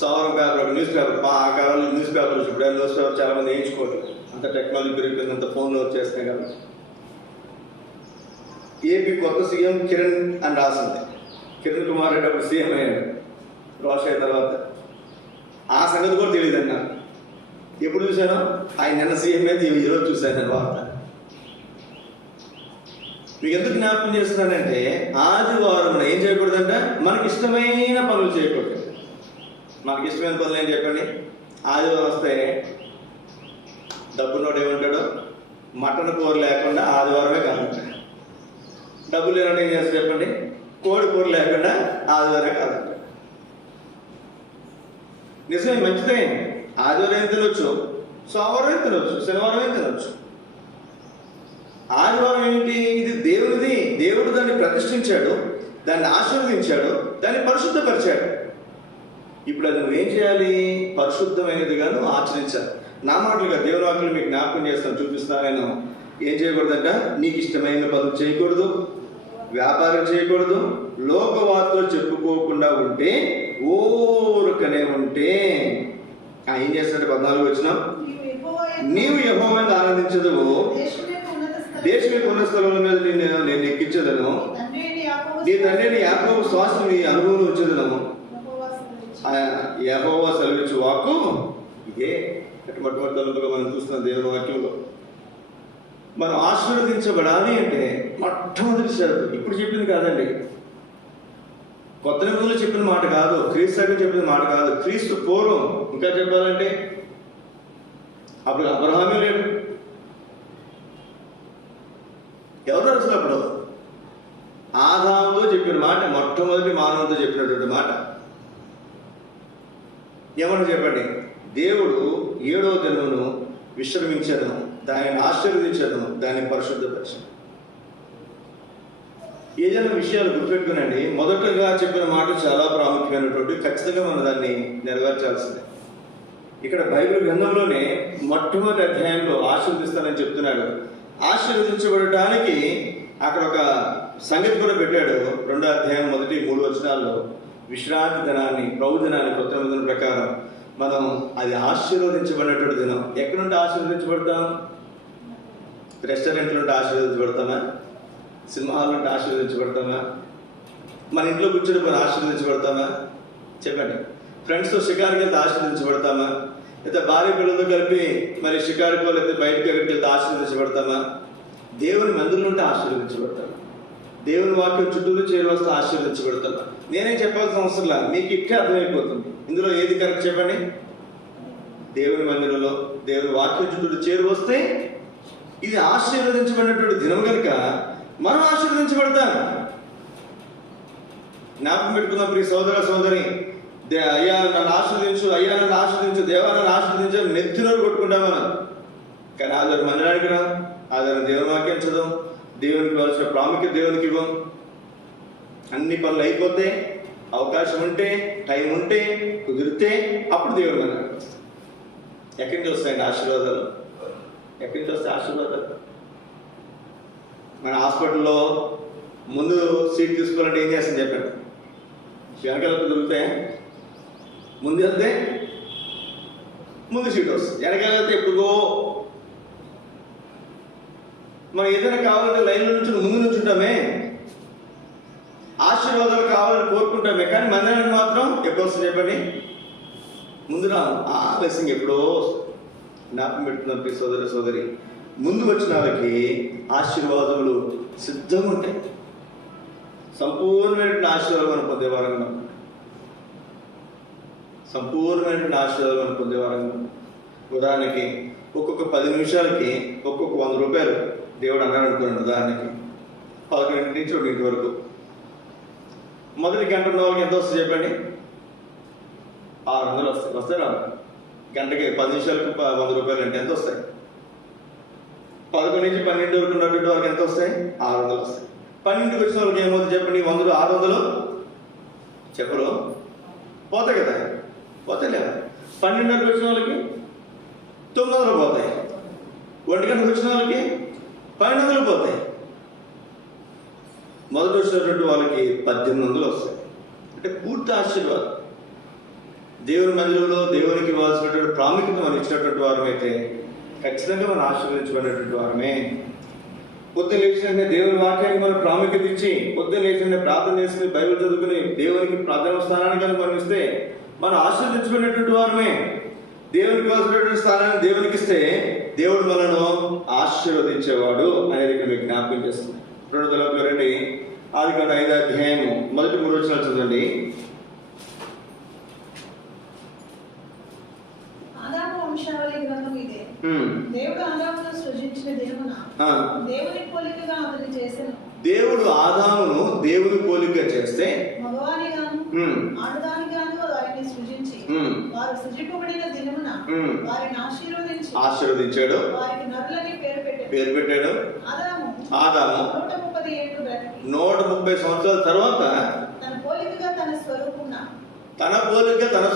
సోమవారం పేపర్ అక్కడ న్యూస్ పేపర్. ఆ కాలంలో న్యూస్ పేపర్ ఇప్పుడు న్యూస్ పేపర్ చాలా మంది వేయించుకోవట్లేదు, అంత టెక్నాలజీ పెరిగిపోయింది, అంత ఫోన్లో వచ్చేస్తున్నాయి కాబట్టి. ఏపీ కొత్త సీఎం కిరణ్ అని రాసింది. కిరణ్ కుమార్ రెడ్డి అప్పుడు సీఎం అయ్యాడు రాష్ అయిన తర్వాత. ఆ సంగతి కూడా తెలియదండి నాకు. ఎప్పుడు చూశాను? ఆయన నిన్న సీఎం అయితే ఈరోజు చూశాను నేను వార్త. మీకు ఎందుకు జ్ఞాపకం చేస్తున్నానంటే, ఆదివారం ఏం చేయకూడదంట? మనకి ఇష్టమైన పనులు చేయకూడదు. మనకి ఇష్టమైన పనులు ఏం చెప్పండి? ఆదివారం వస్తే డబ్బున్నోడు ఏమంటాడు? మటన్ కూర లేకుండా ఆదివారమే కాదంట. డబ్బులు లేనట్టు ఏం చేస్తారు చెప్పండి? కోడి కూర లేకుండా ఆదివారమే కాదంట. నిజమే, మంచిదే. ఆదివారం ఏం తినొచ్చు, సోమవారం ఏం తినొచ్చు, శనివారం ఏం తినొచ్చు. ఆదివారం ఏంటి? ఇది దేవుడిది. దేవుడు దాన్ని ప్రతిష్ఠించాడు, దాన్ని ఆశీర్వదించాడు, దాన్ని పరిశుద్ధపరిచాడు. ఇప్పుడు అది నువ్వేం చేయాలి? పరిశుద్ధమైనదిగాను ఆచరించాలి. నా మాటలుగా దేవుని వాక్యం మీకు జ్ఞాపకం చేస్తాను, చూపిస్తాను. నేను ఏం చేయకూడదంట? నీకు ఇష్టమైన పనులు చేయకూడదు, వ్యాపారం చేయకూడదు, లోక వార్తలు చెప్పుకోకుండా ఉంటే, ఊరకనే ఉంటే ఏం చేస్తాడంటే 14 వచ్చినాం, నీవు యెహోవాను ఆనందించదువు, దేశం యొక్క ఉన్నత స్థలముల మీద నేను ఎక్కించదను, నీ తండ్రి యాకోబు స్వాస్థ్యం నీ అనుభవం ఉంచదను. యెహోవా సెలవిచ్చు వాక్కు ఇదే. మొట్టమొదటిగా మనం చూస్తున్నాం దేవుని వాక్యంలో. మనం ఆశీర్వదించబడాలి అంటే మొట్టమొదటి షరతు, ఇప్పుడు చెప్పింది కాదండి, కొత్త నిబంధనలో చెప్పిన మాట కాదు, క్రీస్తు చెప్పిన మాట కాదు, క్రీస్తు పూర్వం. ఇంకా చెప్పాలంటే అప్పుడు అబ్రహామే లేడు. ఎవరు అసలు అప్పుడు? ఆదాముతో చెప్పిన మాట, మొట్టమొదటి మానవుతో చెప్పినటువంటి మాట ఏమన్నా చెప్పండి? దేవుడు 7వ దినమును విశ్రమించడం, దానిని ఆశీర్వదించడం, దాన్ని పరిశుద్ధపరచడం. ఏదైనా విషయాలు గుర్తుపెట్టుకునండి. మొదటగా చెప్పిన మాట చాలా ప్రాముఖ్యమైనటువంటి, ఖచ్చితంగా మనం దాన్ని నెరవేర్చాల్సిందే. ఇక్కడ బైబిల్ గ్రంథంలోనే మొట్టమొదటి అధ్యాయంలో ఆశీర్వదిస్తానని చెప్తున్నాడు. ఆశీర్వదించబడటానికి అక్కడ ఒక సంగతి కూడా పెట్టాడు. 2వ అధ్యాయం 1-3 వచనాల్లో విశ్రాంతి దినాన్ని, ప్రభు దినాన్ని కొత్త నిబంధన ప్రకారం మనం అది ఆశీర్వదించబడినటువంటి దినం. ఎక్కడి నుండి ఆశీర్వదించబడతాం? రెస్టారెంట్ నుండి ఆశీర్వదించబడతామా? సినిమా హాల్ నుండి ఆశీర్వదించబడతామా? మన ఇంట్లో కూర్చొని మనం ఆశీర్వదించబడతామా? చెప్పండి. ఫ్రెండ్స్తో షికారుకి వెళ్తే ఆశీర్వదించబడతామా? లేదా భార్య పిల్లలతో కలిపి మరి షికారుకో లేకపోతే బయటకు ఎక్కడికి వెళ్తే ఆశీర్వదించబడతామా? దేవుని మందిరం నుండి ఆశీర్వదించబడతామా? దేవుని వాక్యం చుట్టూరు చేరవస్తే ఆశీర్వదించబడతామా? నేనేం చెప్పాల్సిన అవసరం లేదు, మీకు ఇట్టే అర్థమైపోతుంది. ఇందులో ఏది కరెక్ట్ చెప్పండి? దేవుని మందిరంలో దేవుని వాక్యం చుట్టూరు చేరువస్తే ఇది ఆశీర్వదించబడినటువంటి దినం కనుక మనం ఆశీర్వదించబడతాం. జ్ఞాపకం పెట్టుకున్న ప్రియ సోదర సోదరి, అయ్యా నన్ను ఆశీర్వదించు, అయ్యా నన్ను ఆశీర్వదించు, దేవా నన్ను ఆశీర్వదించు, నెత్తిలో కొట్టుకుంటాం మనం. కానీ ఆధారం మందిరానికి రా, ఆధారం దేవుని వాక్యం చదవం, దేవునికి కావాల్సిన ప్రాముఖ్యత దేవునికి ఇవ్వం. అన్ని పనులు అయిపోతే, అవకాశం ఉంటే, టైం ఉంటే, కుదిరితే అప్పుడు దేవుని మందిరానికి వస్తాం. ఎక్కడి నుంచి వస్తాయండి ఆశీర్వాదాలు? ఎక్కడి నుంచి వస్తాయి ఆశీర్వాదాలు? మన హాస్పిటల్లో ముందు సీట్ తీసుకోవాలంటే ఏం చేస్తాను చెప్పండి? వెనకాలకు దొరికితే ముందు వెళ్తే ముందు సీట్ వస్తుంది, వెనకాల వెళ్తే ఎప్పుడుగో. మనం ఏదైనా కావాలంటే లైన్లో నుంచి ముందు నుంచి ఉంటామే, ఆశీర్వాదాలు కావాలని కోరుకుంటామే. కానీ మందిరానికి మాత్రం ఎప్పుడు వస్తుంది చెప్పండి? ముందు రా. ఆ బ్లెస్సింగ్ ఎప్పుడో జ్ఞాపకం పెట్టుకున్న సోదరి సోదరి, ముందు వచ్చిన వాళ్ళకి ఆశీర్వాదములు సిద్ధంగా ఉంటాయి. సంపూర్ణమైన ఆశీర్వాదం మనం పొందేవారంగా, సంపూర్ణమైన ఆశీర్వాదం మనం పొందేవారంగా. ఉదాహరణకి ఒక్కొక్క 10 నిమిషాలకి ఒక్కొక్క 100 రూపాయలు దేవుడు అన్నాడు అనుకోండి. ఉదాహరణకి 11 నుంచి 1 వరకు మొదటి గంట ఉన్న వాళ్ళకి ఎంత వస్తుంది చెప్పండి? 600 వస్తాయి. వస్తాయి రా? గంటకి 10 నిమిషాలకు 100 రూపాయలు అంటే ఎంత వస్తాయి? 11 నుంచి 12 వరకు ఉన్నటువంటి వాళ్ళకి ఎంత వస్తాయి? 600 వస్తాయి. 12కి వచ్చిన వాళ్ళకి ఏమవుతుంది చెప్పండి? 100 600 చెప్పరు, పోతాయి కదా, పోతాయి లేదా? 12కి వచ్చిన వాళ్ళకి 900 పోతాయి. 1 గంటకు వచ్చిన వాళ్ళకి 1200 పోతాయి. మొదటి వచ్చినటువంటి వాళ్ళకి 1800 వస్తాయి. అంటే పూర్తి ఆశీర్వాదం. దేవుని మందిరంలో దేవునికి ఇవ్వాల్సినటువంటి ప్రాముఖ్యత మనం ఇచ్చినటువంటి వారమైతే ఖచ్చితంగా మనం ఆశీర్వదించబడినటువంటి వారమే. పొద్దున్న లేచిన దేవుని వాక్యానికి మనం ప్రాముఖ్యత ఇచ్చి పొద్దున్న లేచిన ప్రార్థన చేసుకుని బైబిల్ చదువుకుని దేవునికి ప్రార్థన స్థానాన్ని కనుక మనం ఇస్తే మనం ఆశీర్వదించబడినటువంటి వారమే. దేవునికి ఇవ్వాల్సినటువంటి స్థానాన్ని దేవునికి ఇస్తే దేవుడు మనను ఆశీర్వదించేవాడు అనేది ఇక్కడ మీకు జ్ఞాపకం చేస్తుంది. 2 రండి, ఆదికాండం 5వ అధ్యాయము మొదటి 3 వచనాలు చదవండి. ఆదాము వంశావళి గ్రంథం ఇదే. దేవుడు ఆదామును సృజించిన దినమున దేవుని పోలికగా అతన్ని చేసెను. దేవుడు ఆదామును దేవుని పోలిక చేస్తే మగవాని గాను ఆడదాని గాను వారిని సృజించి వారు సృజింపబడిన దినమున వారిని ఆశీర్వదించాడు. వారికి నరులని పేరు పెట్టాడు. ఆదాము 130 ఏళ్ళు బ్రతికి 130 సంవత్సరాల తర్వాత తన పోలికగా తన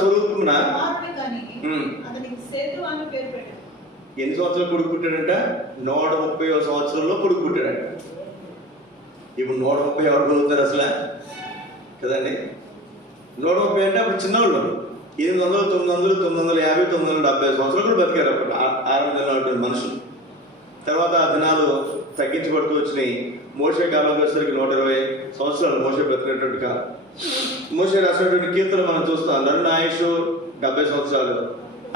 స్వరూపమున అతనికి సేతు అని పేరు పెట్టాడు. ఎన్ని సంవత్సరాలు కొడుకు పుట్టాడంట? 130వ సంవత్సరంలో కొడుకు పుట్టాడంట. ఇప్పుడు 130 ఎవరు కొడుకుతారు అసలు కదండి? 130 అంటే అప్పుడు చిన్నవాళ్ళు 800, 900, 950, 970 సంవత్సరాలు కూడా బతికారు అప్పుడు ఆరంభంలో మనుషులు. తర్వాత ఆ దినాలు తగ్గించబడుతూ వచ్చినాయి. మోషే కాలంలో వచ్చేసరికి 120 సంవత్సరాలు మోషే బ్రతికినటువంటి కాలం. మోషే రాసినటువంటి కీర్తనలు మనం చూస్తాం. నరుని ఆయుష్ 70 సంవత్సరాలు,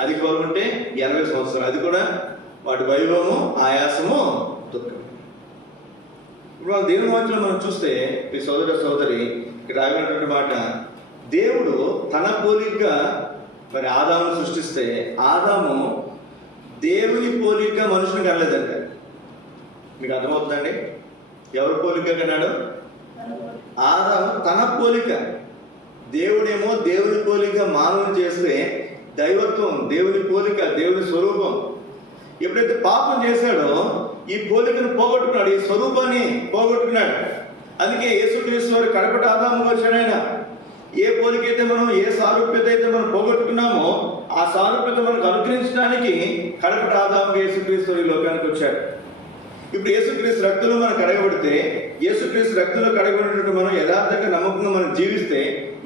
అధిక బలం ఉంటే 80 సంవత్సరాలు. అది కూడా వాటి వైభవము ఆయాసము దుఃఖం. ఇప్పుడు మన దేవుని వాక్యంలో మనం చూస్తే ఈ సోదరి ఇక్కడ రాగినటువంటి మాట, దేవుడు తన పోలికగా మరి ఆదామును సృష్టిస్తే ఆదాము దేవుని పోలిక మనుషుని కనలేదంట. మీకు అర్థమవుతుందండి? ఎవరి పోలిక కన్నాడు? ఆదాము తన పోలిక. దేవుడేమో దేవుని పోలిక మానవుని చేస్తే దైవత్వం, దేవుని పోలిక, దేవుని స్వరూపం. ఎప్పుడైతే పాపం చేశాడో ఈ పోలికను పోగొట్టుకున్నాడు, ఈ స్వరూపాన్ని పోగొట్టుకున్నాడు. అందుకే యేసుక్రీస్తు వారు కడపటి ఆదాము వచ్చాడు. ఆయన ఏ పోలికైతే మనం, ఏ సారూప్యత అయితే మనం పోగొట్టుకున్నామో ఆ సారూప్యత మనకు అనుగ్రహించడానికి కడపటి ఆదాము యేసుక్రీస్తు ఈ లోకానికి వచ్చాడు. ఇప్పుడు యేసుక్రీస్తు రక్తంలో మనం కడగబడితే, యేసుక్రీస్తు రక్తంలో కడగబడినట్టు మనం యథార్థంగా నమ్మకంగా మనం జీవిస్తే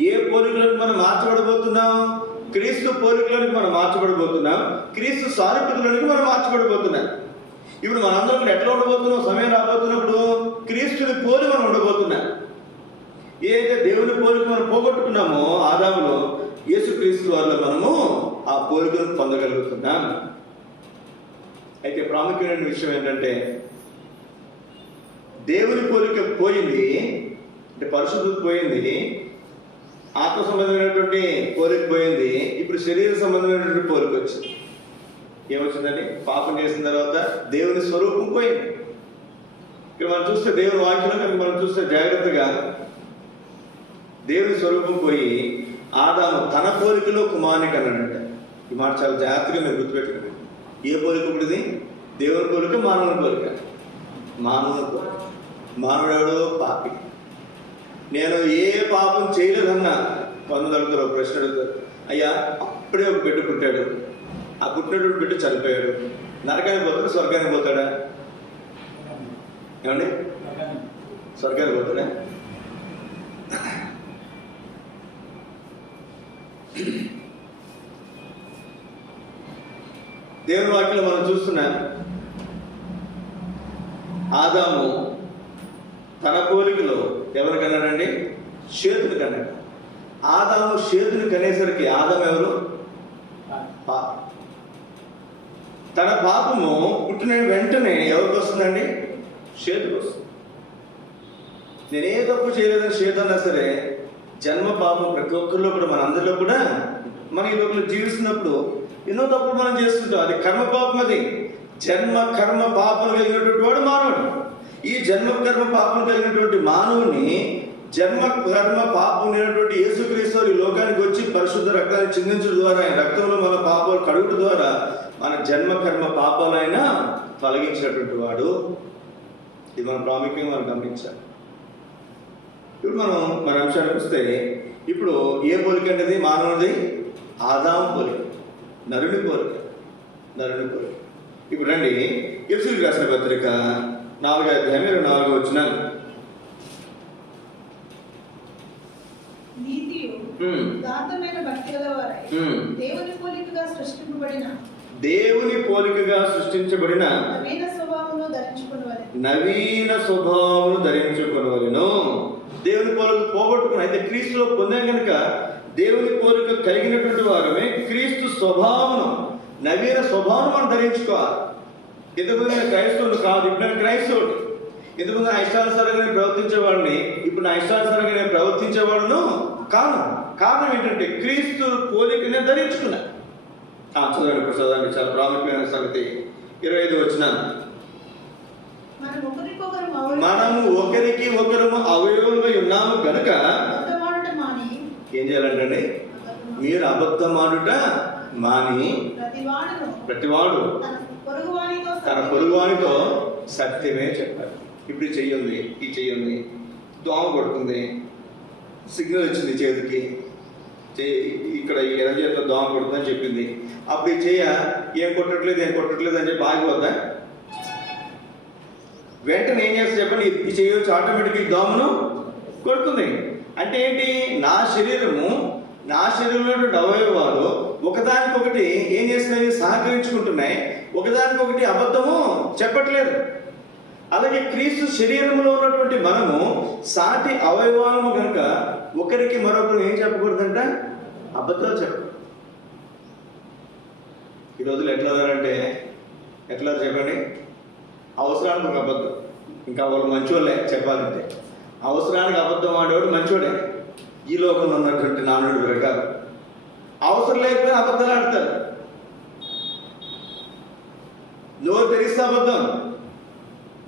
ఏ పోలికలకు మనం మార్చబడబోతున్నాం? క్రీస్తు పోలికలోనికి మనం మార్చబడబోతున్నాం. క్రీస్తు సారూప్యతలోనికి మనం మార్చబడబోతున్నాం. ఇప్పుడు మనందరం ఎట్లా ఉండబోతున్నాం? సమయం రాబోతున్నప్పుడు క్రీస్తుని పోలి మనం ఉండబోతున్నాం. ఏదైతే దేవుని పోలిక మనం పోగొట్టుకున్నామో ఆదాములో, యేసుక్రీస్తు వల్ల మనము ఆ పోలికను పొందగలుగుతున్నాం. అయితే ప్రాముఖ్యమైన విషయం ఏంటంటే, దేవుని పోలిక పోయింది అంటే పరిశుద్ధత పోయింది, ఆత్మ సంబంధమైనటువంటి పోలిక పోయింది. ఇప్పుడు శరీర సంబంధమైనటువంటి పోలిక వచ్చింది. ఏమొచ్చిందండి? పాపం చేసిన తర్వాత దేవుని స్వరూపం పోయింది. ఇక్కడ మనం చూస్తే దేవుని వాక్యంలో కనుక మనం చూస్తే జాగ్రత్తగా దేవుని స్వరూపం పోయి ఆదాము తన పోలికలో కుమారుని కన్నాడంట. ఈ మాట చాలా జాగ్రత్తగా మీరు గుర్తుపెట్టుకోండి. ఏ పోలిక ఇప్పుడు? దేవుని పోలిక, మానవుని పోలిక. మానవుని పోలిక. మానవుడు పాపి. నేను ఏ పాపం చేయలేదన్నా కొంతమంది అడుగుతారు, ఒక ప్రశ్న అడుగుతారు, అయ్యా అప్పుడే ఒక బిడ్డ పుట్టాడు, ఆ పుట్టినటువంటి బిడ్డ చనిపోయాడు, నరకానికి పోతాడా స్వర్గానికి పోతాడా? ఏమండి? స్వర్గానికి పోతాడా? దేవుని వాక్యంలో మనం చూస్తున్నాం, ఆదాము తన పోలికలో ఎవరు కన్నాడండి? షేతుని కన్నాడు. ఆదాము షేతుని కనేసరికి ఆదాము ఎవరు? తన పాపము పుట్టిన వెంటనే ఎవరికి వస్తుందండి? షేతుకు వస్తుంది. నేనే తప్పు చేయలేదని చేతన్నా సరే జన్మ పాపం ప్రతి ఒక్కరిలో కూడా, మన అందరిలో కూడా, మన ఈ లోపల జీవిస్తున్నప్పుడు ఎన్నో తప్పులు మనం చేస్తుంటాం. అది కర్మ పాపం. అది జన్మ కర్మ పాపం కలిగినటువంటి వాడు మానవుడు. ఈ జన్మ కర్మ పాపం కలిగినటువంటి మానవుని జన్మ కర్మ పాపం లేనటువంటి యేసుక్రీస్తు ఈ లోకానికి వచ్చి పరిశుద్ధ రక్తాన్ని చిందించడం ద్వారా, ఆయన రక్తంలో మన పాపాలు కడుగుట ద్వారా మన జన్మ కర్మ పాపాలైనా తొలగించినటువంటి వాడు. ఇది మనం ప్రాముఖ్యంగా మనం గమనించాలి. ఇప్పుడు మనం మన అంశానికి వస్తే, ఇప్పుడు ఏ పోలిక అనేది మానవుడిది? ఆదాము పోలిక, నరుని పోలిక. ఇప్పుడు రండి, ఎఫెసీయులకు రాసిన పత్రిక 4వ అధ్యాయం 24వ వచనం. నీతియు దాంతమైన భక్తి గలవారై దేవుని పోలికగా సృష్టించబడిన నవీన స్వభావమును ధరించుకొనవలెను. దేవుని పోలిక పోగొట్టుకుని, అయితే క్రీస్తులో పొందాం కనుక దేవుని పోలిక కలిగినటువంటి వారమే క్రీస్తు స్వభావమును, నవీన స్వభావం మనం ధరించుకోవాలి. ఇంతకుముందు నేను క్రైస్తవుడు కాదు, ఇప్పుడు నేను క్రైస్తవుడు. ఇంతకుముందు నా ఇష్టానుసారంగా నేను ప్రవర్తించేవాడిని, ఇప్పుడు నా ఇష్టానుసారంగా నేను ప్రవర్తించేవాడును కాను. కారణం ఏంటంటే క్రీస్తు పోలికనే ధరించుకున్నా. చదవండి, చాలా ప్రాముఖ్యమైన సంగతి. 25 వచనం. మనము ఒకరికి ఒకరు అవయవములై ఉన్నాము కనుక ఏం చేయాలంటే, మీరు అబద్ధమాడుట మాని ప్రతివాడు తన పొరుగువానితో సత్యమే చెప్పారు. ఇప్పుడు ఈ చెయ్యండి, దోమ కొడుతుంది, సిగ్నల్ వచ్చింది చేతికి, ఇక్కడ ఈ ఎనర్జీతో దోమ కొడుతుందని చెప్పింది. అప్పుడు ఈ చెయ్య ఏం కొట్టట్లేదు అని చెప్పి ఆగిపోద్దా? వెంటనే ఏం చేస్తా చెప్పండి, ఈ చెయ్యొచ్చు ఆటోమేటిక్గా ఈ దోమను కొడుతుంది. అంటే ఏంటి? నా శరీరంలో అవయవాలు ఒకదానికొకటి ఏం చేస్తున్నాయి? సహకరించుకుంటున్నాయి. ఒకదానికొకటి అబద్ధము చెప్పట్లేదు. అలాగే క్రీస్తు శరీరంలో ఉన్నటువంటి మనము సాటి అవయవాలము కనుక ఒకరికి మరొకరు ఏం చెప్పకూడదంట? అబద్ధాలు చెప్పకూడదు. ఈ రోజులు ఎట్లా చెప్పండి, అవసరానికి ఒక అబద్ధం. ఇంకా వాళ్ళు మంచోళ్ళే చెప్పాలంటే, అవసరానికి అబద్ధం ఆడేవాడు మంచోడే. ఈ లోకంలో ఉన్నటువంటి నానుడు రకాలు అవసరం లేకపోతే అబద్ధాలు ఆడతారు. నోరు తెరిస్తే అబద్ధం,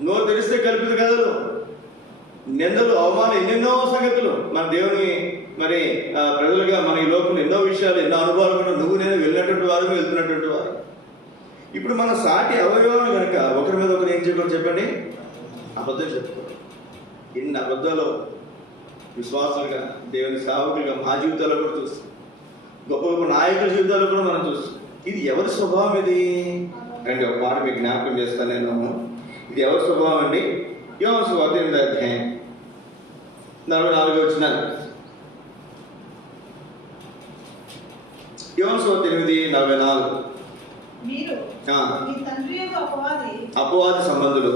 నోరు తెరిస్తే కల్పిత కథలు, నిందలు, అవమానం, ఎన్నెన్నో సంగతులు. మన దేవుని ప్రజలుగా మన ఈ లోకంలో ఎన్నో విషయాలు, ఎన్నో అనుభవాలు కూడా నువ్వు నేను వెళ్ళినటువంటి వారు, వెళ్తున్నటువంటి వారు. ఇప్పుడు మన సాటి అవయవాలు కనుక ఒకరి మీద ఒకరు ఏం చెప్పారు చెప్పండి? అబద్ధం చెప్పుకోరు. ఎన్ని అబద్ధాలు విశ్వాసాలుగా, దేవుని సేవకులుగా మా జీవితాల్లో కూడా చూస్తాం, గొప్ప గొప్ప నాయకుల జీవితాల్లో కూడా మనం చూస్తాం. ఇది ఎవరి స్వభావం? ఇది రండి ఒక మాట మీకు జ్ఞాపకం చేస్తాను నేను. ఇది ఎవరి స్వభావం అండి? యోహాను సువార్త 8వ అధ్యాయం 44వ వచనం. యోహాను సువార్త 8:44. అపవాది సంబంధులు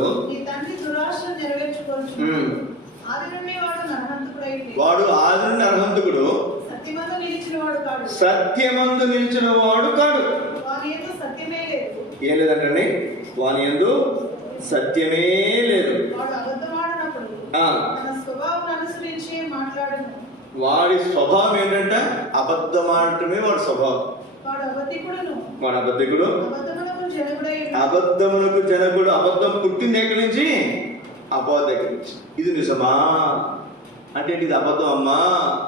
వాడు ఆది నుండి నరహంతకుడు, సత్యమందు నిలిచిన వాడు కాడు. ఏం లేదంటండి, వాని యందు సత్యమే లేదు. వాడి స్వభావం ఏంటంటే అబద్ధమాడటమే వాడి స్వభావం. వాడు అబద్ధికుడు, అబద్ధములకు జనకుడు. అబద్ధం పుట్టింది ఎక్కడి నుంచి? అపవాది దగ్గర నుంచి. ఇది నిజమా అంటే ఇది అబద్ధం అమ్మా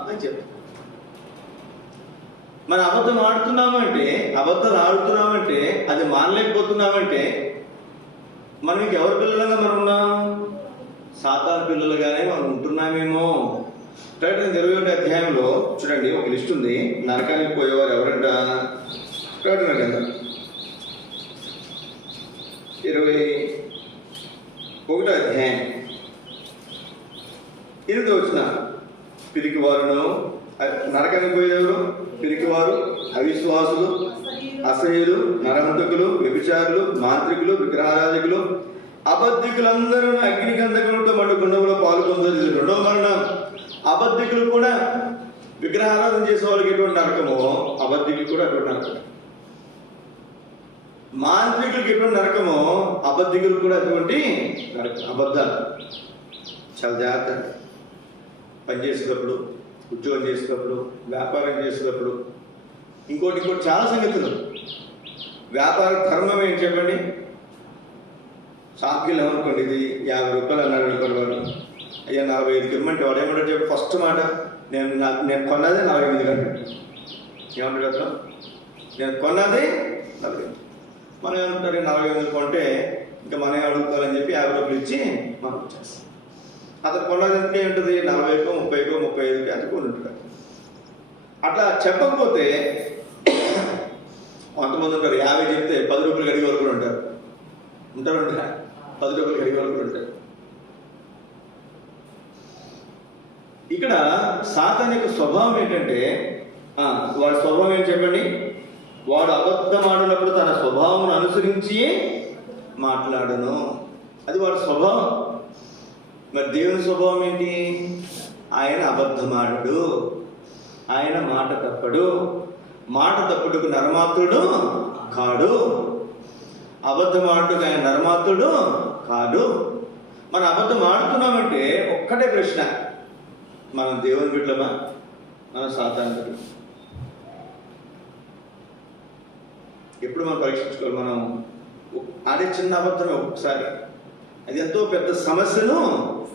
అని చెప్తాం. మన అబద్ధం ఆడుతున్నామంటే, అబద్ధాలు ఆడుతున్నామంటే, అది మానలేకపోతున్నామంటే మనం ఇంకెవరి పిల్లలుగా మనం ఉన్నాం? సాతాను పిల్లలుగానే మనం ఉంటున్నామేమో. ప్రకటన 21వ అధ్యాయంలో చూడండి, ఒక లిస్ట్ ఉంది. నరకానికి పోయేవారు ఎవరంట? ప్రకటన కదా 21వ అధ్యాయం 8వ వచనం. పిరికివారును, నరకానికి పోయేవారు పిరికివారు, అవిశ్వాసులు, అసహ్యులు, నరహంతకులు, వ్యభిచారులు, మాంత్రికులు, విగ్రహారాధికులు, అబద్ధికులందరూ అగ్నిగంధకులతో మండుకుండంలో పాల్గొంటారు. ఇది 2వ మరణం. అబద్ధికులు కూడా, విగ్రహారాధన చేసే వాళ్ళకి ఎటువంటి నరకమో అబద్ధికులు కూడా అటువంటి నరకం. మాంత్రికులకి ఎటువంటి నరకమో అబద్ధికులు కూడా అటువంటి నరకం. అబద్ధాలు చాలా జాగ్రత్త. పని చేసేటప్పుడు, ఉద్యోగం చేసేటప్పుడు, వ్యాపారం చేసేటప్పుడు, ఇంకోటి చాలా సంగతులు. వ్యాపార ధర్మం ఏంటి చెప్పండి? షాప్కి వెళ్ళామనుకోండి, ఇది 50 రూపాయలు అన్నారు అనుకోండి, వాడు అయ్యా 45కి ఇమ్మంటే వాడు ఏమంటాడు చెప్పి ఫస్ట్ మాట, నేను కొన్నదే 48 గంటలు. ఏమంటాడు అతను? నేను కొన్నది 48. మనం ఏమంటారు 48 కొంటే ఇంకా మనం అడుగుతారని చెప్పి 50 రూపాయలు ఇచ్చి మనం వచ్చేస్తాం. అతను కొన్నది ఎంత ఉంటుంది? 40కో 30కో 35కి అది కొని ఉంటాడు. అట్లా చెప్పకపోతే కొంతమంది ఉంటారు 50 చెప్తే 10 రూపాయలు అడిగే వాళ్ళు కూడా ఉంటారు. 10 రూపాయలు అడిగే వాళ్ళు కూడా ఉంటారు. ఇక్కడ సాతాను యొక్క స్వభావం ఏంటంటే, వాడి స్వభావం ఏంటి చెప్పండి? వాడు అబద్ధం ఆడినప్పుడు తన స్వభావం అనుసరించి మాట్లాడును. అది వాడి స్వభావం. మరి దేవుని స్వభావం ఏంటి? ఆయన అబద్ధమాడు, ఆయన మాట తప్పడు. మాట తప్పుడుకు నరమాత్రుడు కాడు. అబద్ధమాడుకు ఆయన నరమాత్రుడు కాడు. మనం అబద్ధం ఆడుతున్నామంటే ఒక్కటే ప్రశ్న, మనం దేవుని బిడ్డలమా, మనం సాతాను బిడ్డలమా? ఎప్పుడు మనం పరీక్షించుకోవాలి. మనం ఆడే చిన్న అబద్ధమే ఒక్కసారి అది ఎంతో పెద్ద సమస్యను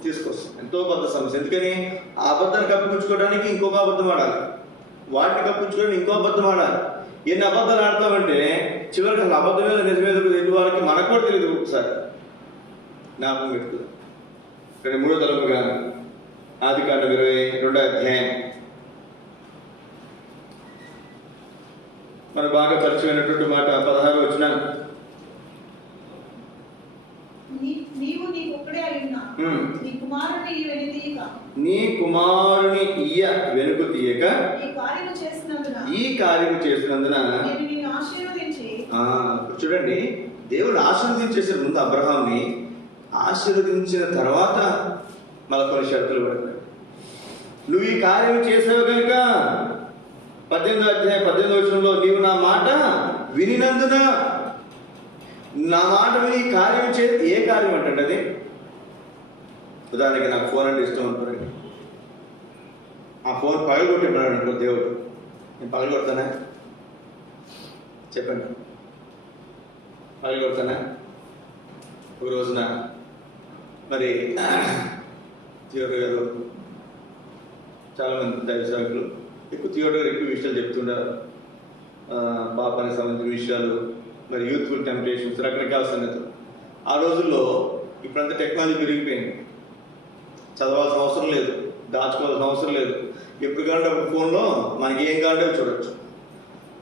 తీసుకొస్తాం. ఎంతో పెద్ద సమస్య. ఎందుకని? ఆ అబద్ధాన్ని కప్పించుకోవడానికి ఇంకొక అబద్ధం ఆడాలి, వాటిని కప్పించుకోవడానికి ఇంకో అబద్ధం ఆడాలి. ఎన్ని అబద్ధాలు ఆడతామంటే చివరికి అసలు అబద్ధం మీద నిజమేద ఎన్ని వారికి మనకు కూడా తెలియదు. ఒకసారి జ్ఞాపకం పెట్టుకుందాం. ఇక్కడ 3వ తరగతిగా ఆదికాండం 22వ అధ్యాయం మనకు బాగా పరిచయమైనటువంటి మాట 16వ వచనం. నీవు నీకొక్కడే అయ్యున్నా నీ కుమారుని ఇయ్య వెనుక తీయక ఈ కార్యము చేసినందున చూడండి, దేవుడు ఆశీర్వదించేసిన ముందు అబ్రహాంని ఆశీర్వదించిన తర్వాత మళ్ళీ కొన్ని షరతులు పడతాయి. నువ్వు ఈ కార్యం చేసావు కనుక 18వ అధ్యాయం 18వ వచనంలో, నీవు నా మాట వినినందున, నా మాట విని కార్యం ఏ కార్యం అంటే అది? ఉదాహరణకి నాకు ఫోన్ అంటే ఇష్టం అనుకోండి, ఆ ఫోన్ పగలగొట్టేమన్నాడు అనుకో దేవుడు, నేను పగలగొడతానా? చెప్పండి, పగలగొడతానా? ఒక రోజున మరి థియోడర్ గారు, చాలామంది దైవ సేవకులు థియోడర్ గారు ఎక్కువ విషయాలు చెప్తుండారు. పాపానికి సంబంధించిన విషయాలు, మరి యూత్ఫుల్ టెంప్టేషన్స్, రకరకాల సంగతులు. ఆ రోజుల్లో ఇప్పుడంతా టెక్నాలజీ పెరిగిపోయింది. చదవాల్సిన అవసరం లేదు, దాచుకోవాల్సిన అవసరం లేదు. ఎప్పుడు కావాలంటే అప్పుడు ఫోన్లో మనకి ఏం కావాలంటే చూడొచ్చు.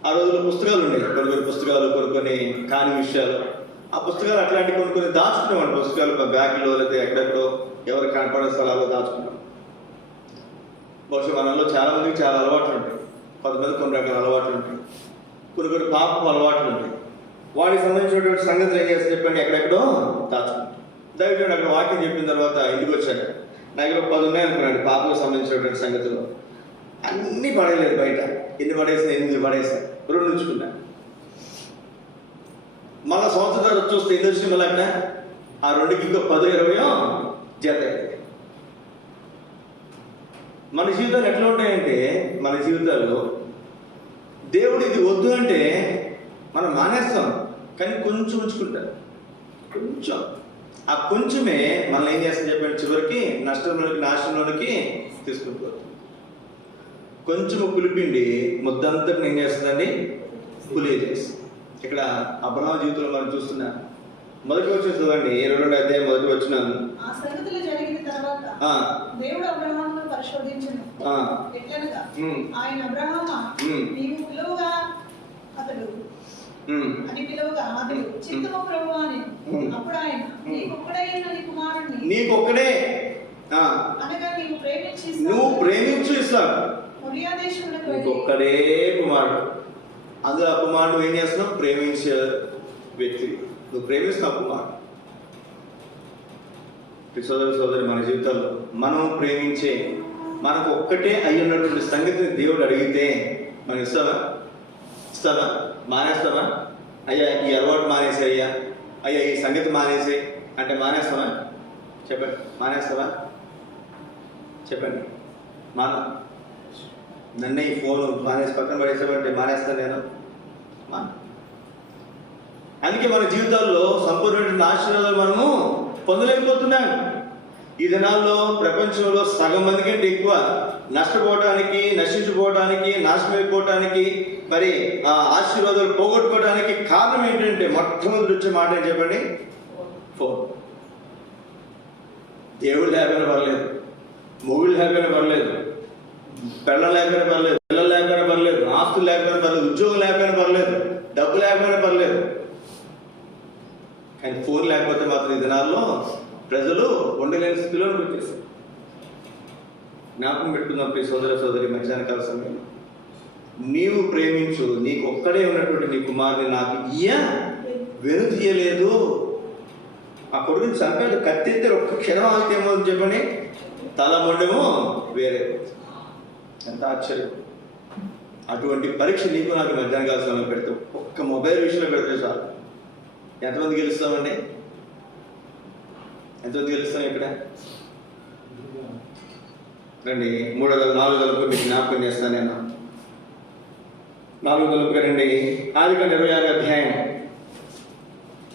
ఆ రోజుల్లో పుస్తకాలు ఉండేవి, కొన్ని పుస్తకాలు, కొన్ని కాని విషయాలు. ఆ పుస్తకాలు అట్లాంటి కొన్ని దాచుకునేవాడు. పుస్తకాలు బ్యాగ్లో లేకపోతే ఎక్కడెక్కడో ఎవరు కనపడే స్థలాల్లో దాచుకున్నాం. బహుశా మనలో చాలా మందికి చాలా అలవాట్లు ఉంటాయి. కొంతమంది కొన్ని రకాల అలవాట్లు ఉంటాయి, కొన్ని పాపం అలవాట్లు ఉంటాయి. వాడికి సంబంధించినటువంటి సంగతులు ఏం చేస్తే చెప్పండి, ఎక్కడెక్కడో దాచుకుంటాం. దయచేసి అక్కడ వాక్యం చెప్పిన తర్వాత ఇంటికి వచ్చాక నా దగ్గర 10 ఉన్నాయనుకున్నాడు పాపకు సంబంధించినటువంటి సంగతులు. అన్నీ పడేయలేదు బయట. ఎన్ని పడేసాను? 8 పడేసాను, 2 ఉంచుకున్నా. మళ్ళీ సంవత్సరం తర్వాత చూస్తే ఎన్ని వచ్చినాయి మళ్ళీ అక్కడ? ఆ 2కి ఇంకో 10-20 జత. మన జీవితాలు ఎట్లా ఉంటాయంటే, మన జీవితాల్లో దేవుడు ఇది వద్దు అంటే మనం మానేస్తాం, కానీ కొంచెం ఉంచుకుంటారు. కొంచెం, ఆ కొంచెమే మనల్ని ఏం చేస్తుంది చెప్పండి, చివరికి నష్టంలోనికి, నాశనంలోనికి తీసుకుంటారు. కొంచెం పులిపిండి ముద్దంతటిని ఏం చేస్తుందండి? పులి చేస్తుంది. ఇక్కడ అబ్రహాము జీవితంలో మనం చూస్తున్నా మొదటి వచ్చిన చూడండి, 22వ అధ్యాయం మొదటి వచనం. ఆ సంగతులు జరిగిన తర్వాత దేవుడు అబ్రహామును పరిశోధించెను. ఎట్లనగా ఆయన అబ్రహామా నీవు పిలువగా అతడు అని పిలువగా అతడు చిత్తము ప్రభువా అని. అప్పుడు ఆయన నీకొక్కడే నీ కుమారుణ్ణి, నీకొక్కడే అనగా నువ్వు ప్రేమించు ఇస్తాను, మొరియా దేశమునకు నీకొక్కడే కుమారుడు. అందులో ఆ కుమారుడు ఏం చేస్తున్నావు? ప్రేమించే వ్యక్తి. నువ్వు ప్రేమిస్తున్నావు కుమారుడు. సోదరి మన జీవితాల్లో మనం ప్రేమించే, మనకు ఒక్కటే అయి ఉన్నటువంటి సంగతిని దేవుడు అడిగితే మనం ఇస్తావా? మానేస్తావా? అయ్యా ఈ అలవాటు మానేసే, అయ్యా ఈ సంగతి మానేసే అంటే మానేస్తావా? చెప్పండి, మానేస్తావా? చెప్పండి. నన్నే ఈ ఫోన్ మానేసి పక్కన పడేసామంటే మానేస్తాను నేను. అందుకే మన జీవితాల్లో సంపూర్ణమైన ఆశీర్వాదాలు మనము పొందలేకపోతున్నాం. ఈ దినాల్లో ప్రపంచంలో సగం మంది కంటే ఎక్కువ నష్టపోవటానికి, నశించిపోవటానికి, నాశనమైపోవటానికి, మరి ఆ ఆశీర్వాదాలు పోగొట్టుకోవడానికి కారణం ఏంటంటే మొట్టమొదటి వచ్చే మాట ఏం చెప్పండి? ఫోన్. దేవుడు లేకపోయినా పర్లేదు, మొగుళ్ళు లేకపోయినా పర్లేదు, పిల్లలు లేకపోయినా పర్లేదు, పిల్లలు లేకపోయినా పర్లేదు, ఆస్తులు లేకపోయినా పర్లేదు, ఉద్యోగం లేకపోయినా పర్లేదు, డబ్బు లేకపోయినా పర్లేదు, కానీ ఫోన్ లేకపోతే మాత్రం ఈ దినాల్లో ప్రజలు ఉండలేని స్థితిలోకి వచ్చేసారు. జ్ఞాపకం పెట్టుకుందాం ప్రియ సోదర సోదరి, మధ్యాహ్నకాల సమయంలో నీవు ప్రేమించు, నీకు ఒక్కడే ఉన్నటువంటి నీ కుమారుని నాకు వెనుతీయలేదు. ఆ కొడుకుని చంపాడు, కత్తెత్తే ఒక్క క్షణం ఆగితే ఏమో చెప్పండి, తల మొండేమో వేరే. ఎంత ఆశ్చర్యం! అటువంటి పరీక్ష నీకు నాకు మధ్యాహ్నకాల సమయంలో పెడతావు. ఒక్క మొబైల్ విషయంలో పెడితే చాలు. ఎంతమంది గెలుస్తామండి? ఎంతమంది గెలుస్తాం? ఇక్కడ రండి, 3-4 మీకు జ్ఞాపకం చేస్తాను నేను. 4 రండి. ఆదికాండం 26వ అధ్యాయం,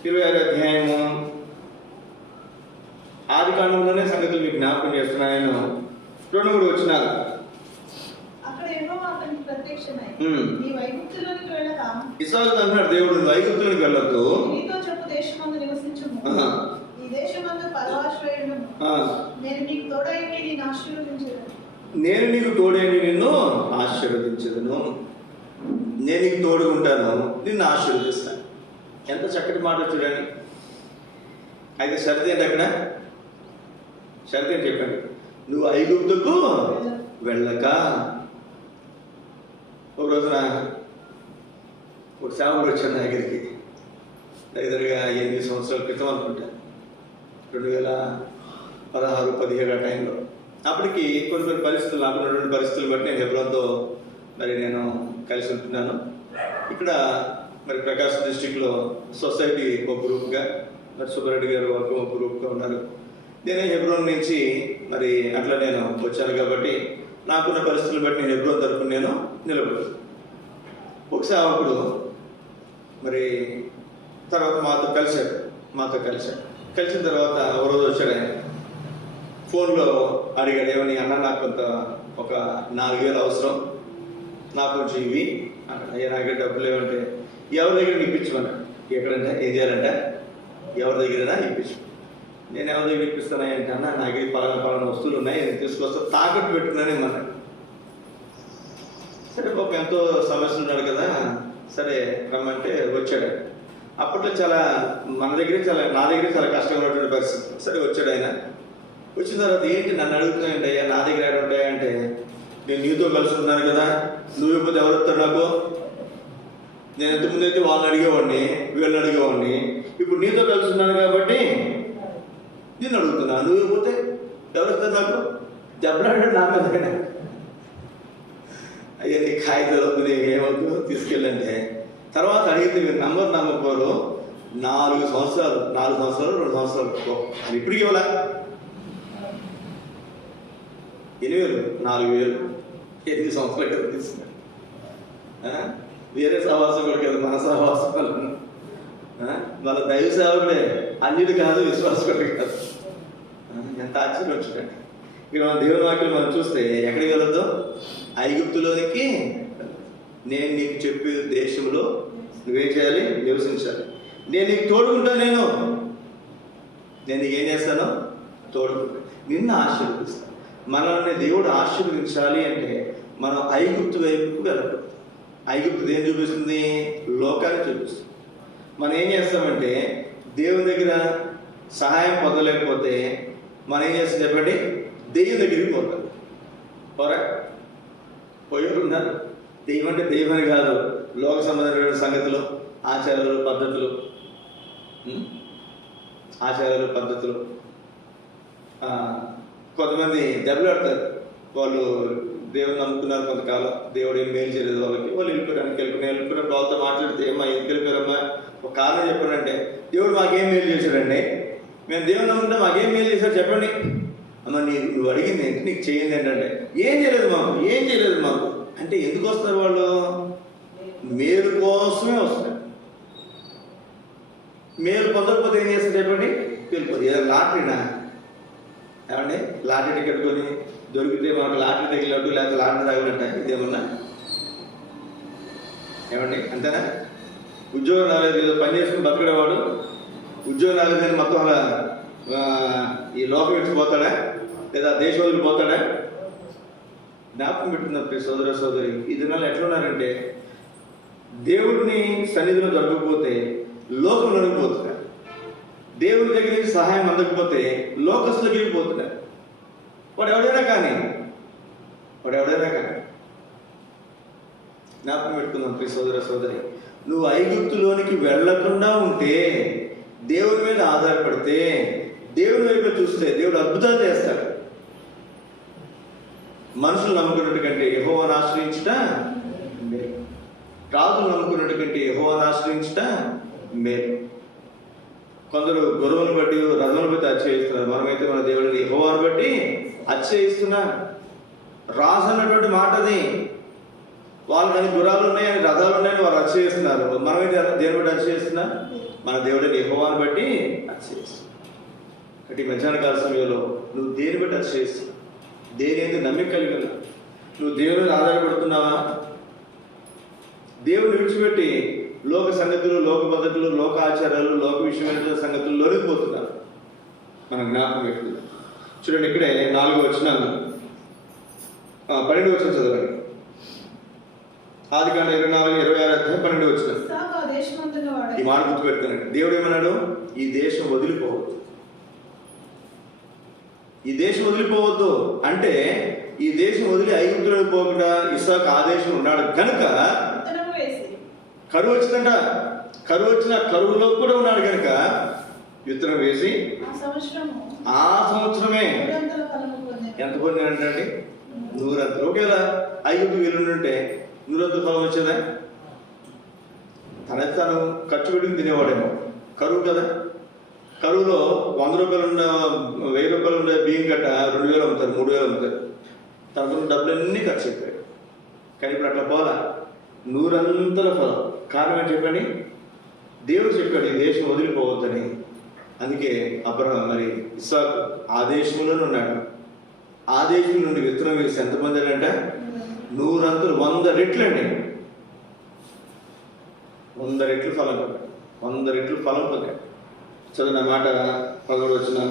26వ అధ్యాయము. ఆదికాండంలోనే సంగతులు మీకు జ్ఞాపకం చేస్తున్నాను నేను. 2-3 వచనాలు. అక్కడ యెహోవా అతనికి ప్రత్యక్షమై, నీవు ఐగుప్తులోనికి వెళ్ళక, ఇస్రాయేలు అంటున్నాడు దేవుడు, నువ్వు ఐగుప్తులోనికి వెళ్ళొద్దు, నీతో చెప్పు దేశమందు నివసించుము, ఈ దేశమందు పరవాశ్రయుడును, నేను నీకు తోడైండి నిన్ను ఆశీర్వదించెదను. నేను నీకు తోడైండి నిన్ను ఆశీర్వదించెదను. నేను నీకు తోడుకుంటాను, నిన్ను ఆశీర్వదిస్తాను. ఎంత చక్కటి మాట చూడండి. అయితే షరతు ఏంటి అక్కడ? షరతు ఏంటి చెప్పండి? నువ్వు ఐగుప్తుకు వెళ్ళక. ఒక రోజున ఒక సేవకుడు వచ్చాడు నా దగ్గరికి, దగ్గరగా 8 సంవత్సరాల క్రితం అనుకుంటా, 2016-17 ఆ టైంలో. అప్పటికి కొన్ని పరిస్థితులు, నాకు ఉన్నటువంటి పరిస్థితులు బట్టి నేను హెబ్రోన్తో మరి నేను కలిసి ఉంటున్నాను. ఇక్కడ మరి ప్రకాశం డిస్టిక్లో సొసైటీ ఒక గ్రూప్గా, మరి సుబ్బారెడ్డి గారు ఒక గ్రూప్గా ఉన్నారు. నేను హెబ్రోన్ నుంచి మరి అట్లా నేను వచ్చాను కాబట్టి నాకున్న పరిస్థితులు బట్టి నేను హెబ్రోన్ తరపున నేను నిలబడు. ఒకసారి అప్పుడు మరి తర్వాత మాతో కలిశాడు. కలిసిన తర్వాత ఒక రోజు వచ్చాడు ఆయన. ఫోన్లో అడిగాడు, ఏమని అన్న, నాకు కొంత ఒక 4,000 అవసరం, నాకు కొంచెం ఇవి అన్నాడు. అయ్యా నా దగ్గర డబ్బులు ఏమంటే, ఎవరి దగ్గర ఇప్పించమన్నాడు. ఎక్కడంటే ఏం చేయాలంటే, ఎవరి దగ్గరైనా ఇప్పించు. నేను ఎవరి దగ్గర ఇప్పిస్తాను అంటే, అన్న నా దగ్గర పలానా వస్తువులు ఉన్నాయి, నేను తీసుకొస్తా, తాకట్టు పెట్టుకున్నాను ఏమన్నాడు. సరే పాప ఎంతో సమస్యలు ఉన్నాడు కదా, సరే రమ్మంటే వచ్చాడు. అప్పట్లో చాలా నా దగ్గరే చాలా కష్టంగా ఉన్నటువంటి పరిస్థితి. సరే వచ్చాడు ఆయన. వచ్చిన తర్వాత ఏంటి నన్ను అడుగుతున్నాయండి, అయ్యా నా దగ్గర ఎక్కడ ఉంటాయంటే, నేను నీతో కలిసి ఉన్నాను కదా, నువ్వు ఇవ్వకపోతే ఎవరు వస్తాడు నాకు? నేను ఎంతమంది అయితే వాళ్ళని అడిగేవాడిని, వీళ్ళని అడిగేవాడిని. ఇప్పుడు నీతో కలిసి ఉన్నాను కాబట్టి నేను అడుగుతున్నా, నువ్వు ఇవ్వకపోతే ఎవరు వస్తారు నాకు? దెబ్బలాడాడు నా మీద. అయ్యా నీ కాగితాలు వద్దు, నీకు ఏమవుతు తీసుకెళ్ళంటే, తర్వాత అడిగితే మీరు నమ్మకపోరు, 4 సంవత్సరాలు 2 సంవత్సరాలు అది ఇప్పటికి ఇవ్వాల 8,000 4,000 8 సంవత్సరాలు కదా తీసుకున్నాడు. వేరే సహవాసం కూడా కదా, మన సహవాసం మన దైవ సేవకుడే, అన్నిటి కాదు, విశ్వాసకుడు కాదు. ఎంత ఆశ్చర్యం వచ్చిందండి. ఇక మన దేవుని వాక్యం మనం చూస్తే ఎక్కడికి వెళ్ళొద్దు? ఐగుప్తులోనికి, నేను నీకు చెప్పే దేశంలో నువ్వేం చేయాలి? నివసించాలి. నేను నీకు తోడుకుంటాను, నేను నీకు ఏం చేస్తాను? తోడుకుంటాను, నిన్ను ఆశీర్వదిస్తాను. మనల్ని దేవుడు ఆశీర్వదించాలి అంటే మనం ఐగుప్తు వైపుకు వెళ్ళకూడదు. ఐగుప్తు దేని చూపిస్తుంది? లోకాన్ని చూపిస్తుంది. మనం ఏం చేస్తామంటే, దేవుని దగ్గర సహాయం పొందలేకపోతే మనం ఏం చేస్తాం చెప్పండి? దెయ్యం దగ్గరికి పోతాం. పోయి ఉన్నారు. దెయ్యం అంటే దెయ్యం అని కాదు, లోక సంబంధమైన సంగతులు, ఆచారాలు పద్ధతులు. కొంతమంది దెబ్బలాడతారు. వాళ్ళు దేవుని నమ్ముకున్నారు కొంతకాలం, దేవుడు ఏం మేలు చేయలేదు వాళ్ళకి, వాళ్ళు వెళ్ళిపోయినప్పుడు వాళ్ళతో మాట్లాడితే, ఏమా ఎందుకు వెళ్ళిపోయారమ్మా? ఒక కారణం చెప్పాడంటే, దేవుడు మాకేం మేలు చేశాడండి, మేము దేవుని నమ్ముకుంటే మాకేం మేలు చేశాడు చెప్పండి. అమ్మ నువ్వు అడిగింది ఏంటి, నీకు చేయింది ఏంటంటే ఏం చేయలేదు మాకు అంటే ఎందుకు వస్తారు వాళ్ళు? మేలు కోసమే వస్తారు. మేలు పొందకపోతే ఏం చేస్తారు చెప్పండి? వెళ్ళిపోతుంది. ఏదైనా లాటరీనా ఏమండి? లాటరీ టికెట్ కొని దొరికితే మనకు లాటరీ తగిలినట్టు, లేకపోతే లాటరీ తగిలినట్ట ఇదేమన్నా? ఏమండి అంతేనా? ఉద్యోగం రాలేదు, ఏదో పని చేసుకుని బతికేవాడు ఉద్యోగం రాలేదని మొత్తం అలా ఈ లోకం విడిచిపోతాడా, లేదా దేశం వదిలిపోతాడా? జ్ఞాపకం పెట్టుకున్నప్పుడు సోదర సోదరి, ఈ దినాలు ఎట్లున్నారంటే దేవుడిని సన్నిధిలో దొరకకపోతే లోకం నడిగిపోతున్నారు. దేవుని దగ్గర నుంచి సహాయం అందకపోతే లోకస్తులకి వెళ్ళిపోతున్నారు. వాడు ఎవడైనా కానీ జ్ఞాపకం పెట్టుకుందాం ప్రియ సోదర సోదరి, నువ్వు ఐగుప్తులోనికి వెళ్లకుండా ఉంటే, దేవుని మీద ఆధారపడితే, దేవుని వైపు చూస్తే దేవుడు అద్భుతాలు చేస్తాడు. మనుషులు నమ్ముకున్నట్టు కంటే యెహోవాను ఆశ్రయించుట మేలు, రాజులు నమ్ముకున్నట్టు కంటే యెహోవాను ఆశ్రయించుట మేలు. కొందరు గొర్రెలను బట్టి రథములను బట్టి అతిశయిస్తున్నారు. మనమైతే మన దేవుడిని యెహోవాను బట్టి అతిశయిస్తున్నారు. రాజు అన్నటువంటి మాటది, వాళ్ళు కానీ గుర్రాలు ఉన్నాయని రథాలు ఉన్నాయని వారు అతిశయిస్తున్నారు. మనమైతే దేని బట్టి అతిశయిస్తున్నా? మన దేవుడిని యెహోవాను బట్టి అతిశయిస్తున్నాం. కాబట్టి మధ్యాహ్న కాల సమయంలో నువ్వు దేని బట్టి అతిశయిస్తున్నావు? దేని ఏంది నమ్మిక కలిగి ఉన్నావు? నువ్వు దేవుని ఆధారపడుతున్నావా? దేవుని విడిచిపెట్టి లోక సంగతులు, లోక పద్ధతులు, లోక ఆచారాలు, లోక విషయమైన సంగతులు లొరిగిపోతున్నారు. మనం జ్ఞాపకం పెట్టుకుందాం. చూడండి, ఇక్కడే 4వ వచనం 12వ వచనం చదవండి. ఆదికాండ 24:26 వచనం. ఈ మాట గుర్తుపెట్టుకున్నాడు. దేవుడు ఏమన్నాడు? ఈ దేశం వదిలిపోవద్దు. ఈ దేశం వదిలిపోవద్దు అంటే, ఈ దేశం వదిలి ఐగుప్తులోకి పోకుండా ఇస్సాకు ఆ దేశంలో ఉన్నాడు కనుక కరువు వచ్చిందంట. కరువు వచ్చిన కరువులో కూడా ఉన్నాడు కనుక విత్తనం వేసి ఆ సంవత్సరమే ఎంత పొందినంటే 100. ఒకేలా ఐగుప్తు వెళ్ళుంటే 100 ఫలం వచ్చేదా? తను ఖర్చు పెట్టుకుని తినేవాడేమో. కరువు కదా, కరువులో 100 రూపాయలు ఉన్న 1000 రూపాయలు ఉండే బియ్యం గట్ట 2000 అమ్ముతారు, 3000 అమ్ముతారు. తనకున్న డబ్బులన్నీ ఖర్చు అయిపోయాడు. కానీ ఇప్పుడు అట్లా పోలా, 100 ఫలం. కారణం ఏంటి చెప్పండి? దేవుడు చెప్పాడు ఈ దేశం వదిలిపోవద్దని. అందుకే అబ్రహాం మరి ఇస్సాకు ఆ దేశంలోనే ఉన్నాడు. ఆ దేశం నుండి విత్తనం వేసి ఎంత పొందాడంట? 100 రెట్లండి. 100 రెట్లు ఫలం పొందాడు. 100 రెట్లు ఫలం పొందాడు. చదివిన మాట 11వ వచనం.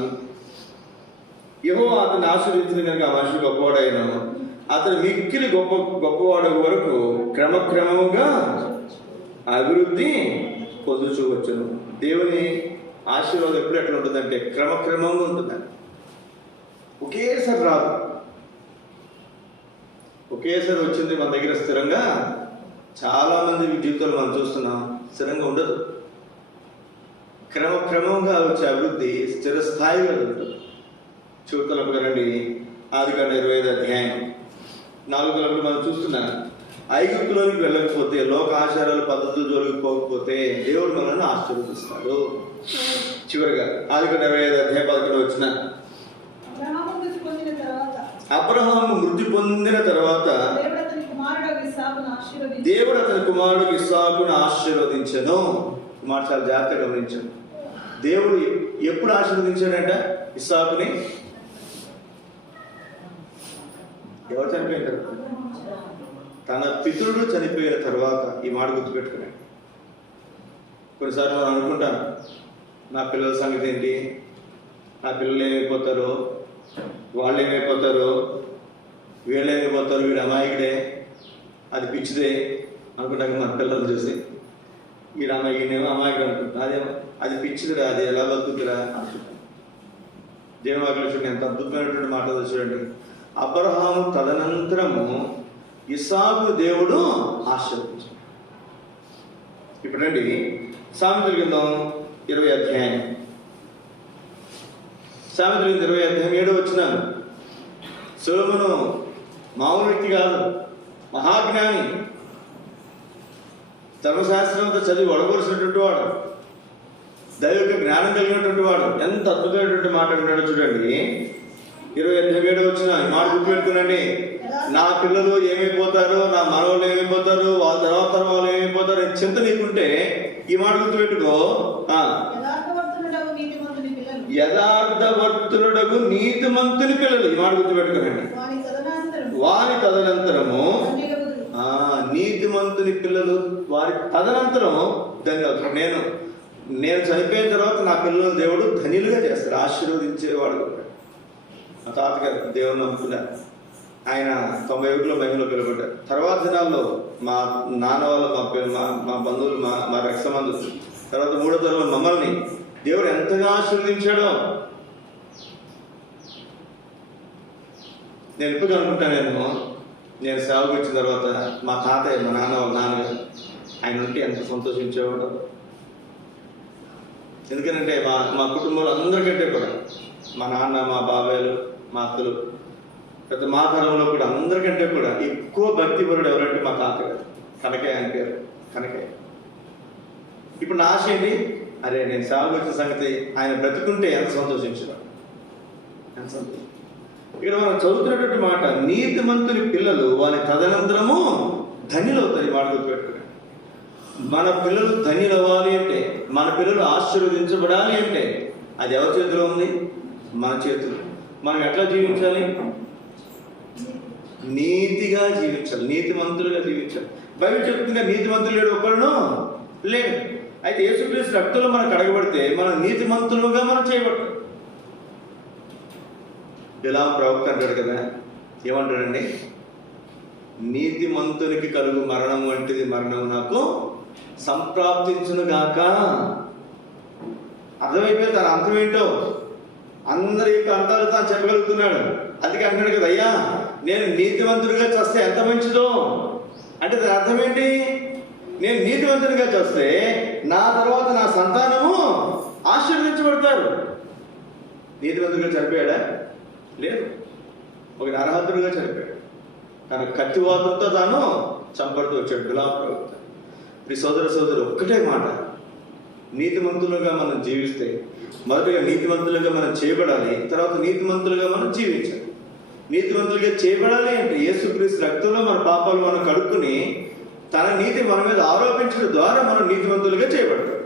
యెహోవా అతన్ని ఆశీర్వదించిన కనుక ఆ మనిషి గొప్పవాడైనాను. అతను మిక్కిలి గొప్పవాడు వరకు క్రమక్రమముగా అభివృద్ధి పొందుచూ వచ్చును. దేవుని ఆశీర్వాదం ఎప్పుడు ఎట్లా ఉంటుందంటే క్రమక్రమంగా ఉంటుందండి. ఒకేసారి రాదు. ఒకేసారి వచ్చింది మన దగ్గర స్థిరంగా. చాలా మంది జీవితాలు మనం చూస్తున్నాం, స్థిరంగా ఉండదు. క్రమక్రమంగా వచ్చే అభివృద్ధి స్థిరస్థాయిగా ఉంటుంది. చూతలకు రండి, ఆదికాండ 25:4 మనం చూస్తున్నాం. ఐగుప్తులోనికి వెళ్ళకపోతే, లోక ఆచారాలు పద్ధతులు జోలిపోకపోతే దేవుడు మనల్ని ఆశీర్వదిస్తాడు. చివరిగా ఆదికాండ 25:11 వచ్చిన అబ్రహాము మృతి పొందిన తర్వాత దేవుడు అతని కుమారుడు ఇస్సాకును ఆశీర్వదించెను. కుమారుడు చాలా జాగ్రత్తగా గమనించాడు. దేవుడు ఎప్పుడు ఆశీర్వదించాడంట ఇస్సాకుని? ఎవరు చనిపోయిన తర్వాత? తన పితరుడు చనిపోయిన తర్వాత. ఈ మాట గుర్తుపెట్టుకున్నాడు. కొన్నిసార్లు మనం అనుకుంటాం, నా పిల్లల సంగతి ఏంటి, నా పిల్లలు ఏమైపోతారో, వాళ్ళు ఏమైపోతారో, వీళ్ళు ఏమైపోతారు, వీడు అమాయకుడే, అది పిచ్చిదే అనుకుంటాం. మన పిల్లలు చూసి వీడు అమాయకునేమో అమాయకుడు అనుకుంటాం. అది పిచ్చిదిరా, అది ఎలా బతుకుతురా అనుకుంటాం. దేవుని వాక్యం చూడండి, ఎంత అద్భుతమైనటువంటి మాట చూడండి. అబ్రహాము తదనంతరము ఇస్సాకు దేవుడు ఆశీర్వదించాడు. ఇప్పుడు రండి, సామెతల గ్రంథం 20 అధ్యాయం. సామెతల గ్రంథం 20 అధ్యాయం 7వ వచనం. సొలొమోను మామూలు వ్యక్తి కాదు, మహాజ్ఞాని. ధర్మశాస్త్రంతో చదివి వడగొలిసినటువంటి వాడు, దైవిక జ్ఞానం కలిగినటువంటి వాడు. ఎంత అద్భుతమైనటువంటి మాట విన్నాడో చూడండి. 27 వచ్చిన ఈ మాట గుర్తుపెట్టుకునండి. నా పిల్లలు ఏమైపోతారు, నా మనవాళ్ళు ఏమైపోతారు, వాళ్ళ తర్వాత వాళ్ళు ఏమైపోతారు అని చింత నీకుంటే ఈ మాట గుర్తుపెట్టుకో. యథార్థవర్తులుడగు నీతిమంతుని పిల్లలు, ఈ మాట గుర్తుపెట్టుకునండి. వారి తదనంతరము నీతిమంతుని పిల్లలు వారి తదనంతరం ధన్యవాదాలు. నేను చనిపోయిన తర్వాత నా పిల్లలు దేవుడు ధనిలుగా చేస్తాడు, ఆశీర్వదించేవాడు. మా తాతగారు దేవుని నమ్ముకున్నారు. ఆయన 91లో మహిమలో పిలువబడ్డారు. తర్వాత దినాల్లో మా నాన్న వాళ్ళు, మా బంధువులు, మా రక్త బంధువులు, తర్వాత 3వ తరంలో మమ్మల్ని దేవుడు ఎంతగా ఆశీర్వదించాడో నేను ఎప్పుడు అనుకుంటాను. నేను సేవకు వచ్చిన తర్వాత మా తాతయ్య, మా నాన్న వాళ్ళ నాన్నగారు ఆయన ఉంటే ఎంత సంతోషించేవాడు. ఎందుకంటే మా కుటుంబంలో అందరికంటే కూడా మా నాన్న, మా బాబాయ్లు, మా అత్తలు, పెద్ద మా తరంలో కూడా అందరికంటే కూడా ఎక్కువ భక్తిపరుడు ఎవరంటే మా తాతగారు. కనకయ్య ఆయన పేరు, కనకయ్య. ఇప్పుడు నా ఆశ ఏంటి, అరే నేను సేవకు వచ్చిన సంగతి ఆయన బ్రతుకుంటే ఎంత సంతోషించేవాడు, ఎంత సంతోషం. ఇక్కడ మనం చదువుతున్నటువంటి మాట, నీతిమంతుని పిల్లలు వారి తదనంతరము ధన్యులవుతారు. మాట గుర్తుపెట్టుకుని, మన పిల్లలు ధన్యులు అవ్వాలి అంటే, మన పిల్లలు ఆశీర్వదించబడాలి అంటే అది ఎవరి చేతిలో ఉంది? మన చేతిలో. మనం ఎట్లా జీవించాలి? నీతిగా జీవించాలి, నీతిమంతులుగా జీవించాలి. బైబిల్ చెప్తుందిగా నీతిమంతులు లేడు ఒక్కడును లేడు. అయితే యేసుక్రీస్తు రక్తంలో మనం కడగబడితే మనం నీతిమంతులుగా మనం చేయబడతాం. ఇలా ప్రవక్త అంటాడు కదా, ఏమంటాడండి? నీతిమంతునికి కలుగు మరణం వంటిది మరణం నాకు సంప్రాప్తించును గాక. అర్థమైపోయింది తన అర్థం ఏంటో, అందరి యొక్క అర్థాలు తాను చెప్పగలుగుతున్నాడు. అందుకే అంటాడు కదా, అయ్యా నేను నీతివంతుడిగా చేస్తే ఎంత మంచిదో అంటే దాని అర్థం ఏంటి? నేను నీతివంతుడిగా చేస్తే నా తర్వాత నా సంతానము ఆశీర్వదించబడతారు. నీతివంతుడిగా చనిపోయాడా? లేదు. ఒక అర్హతుడిగా చనిపోయాడు. తన కత్తివాతంతో తాను చంపడుతూ వచ్చాడు గులాబ్ ప్రవక్త. ఈ సోదరు ఒక్కటే మాట, నీతిమంతులుగా మనం జీవిస్తే మొదటిగా నీతిమంతులుగా మనం చేయబడాలి, తర్వాత నీతిమంతులుగా మనం జీవించాలి. నీతిమంతులుగా చేయబడాలి అంటే యేసుక్రీస్తు రక్తంలో మన పాపాలు మనం కడుక్కుని తన నీతి మన మీద ఆరోపించడం ద్వారా మనం నీతిమంతులుగా చేయబడతాం.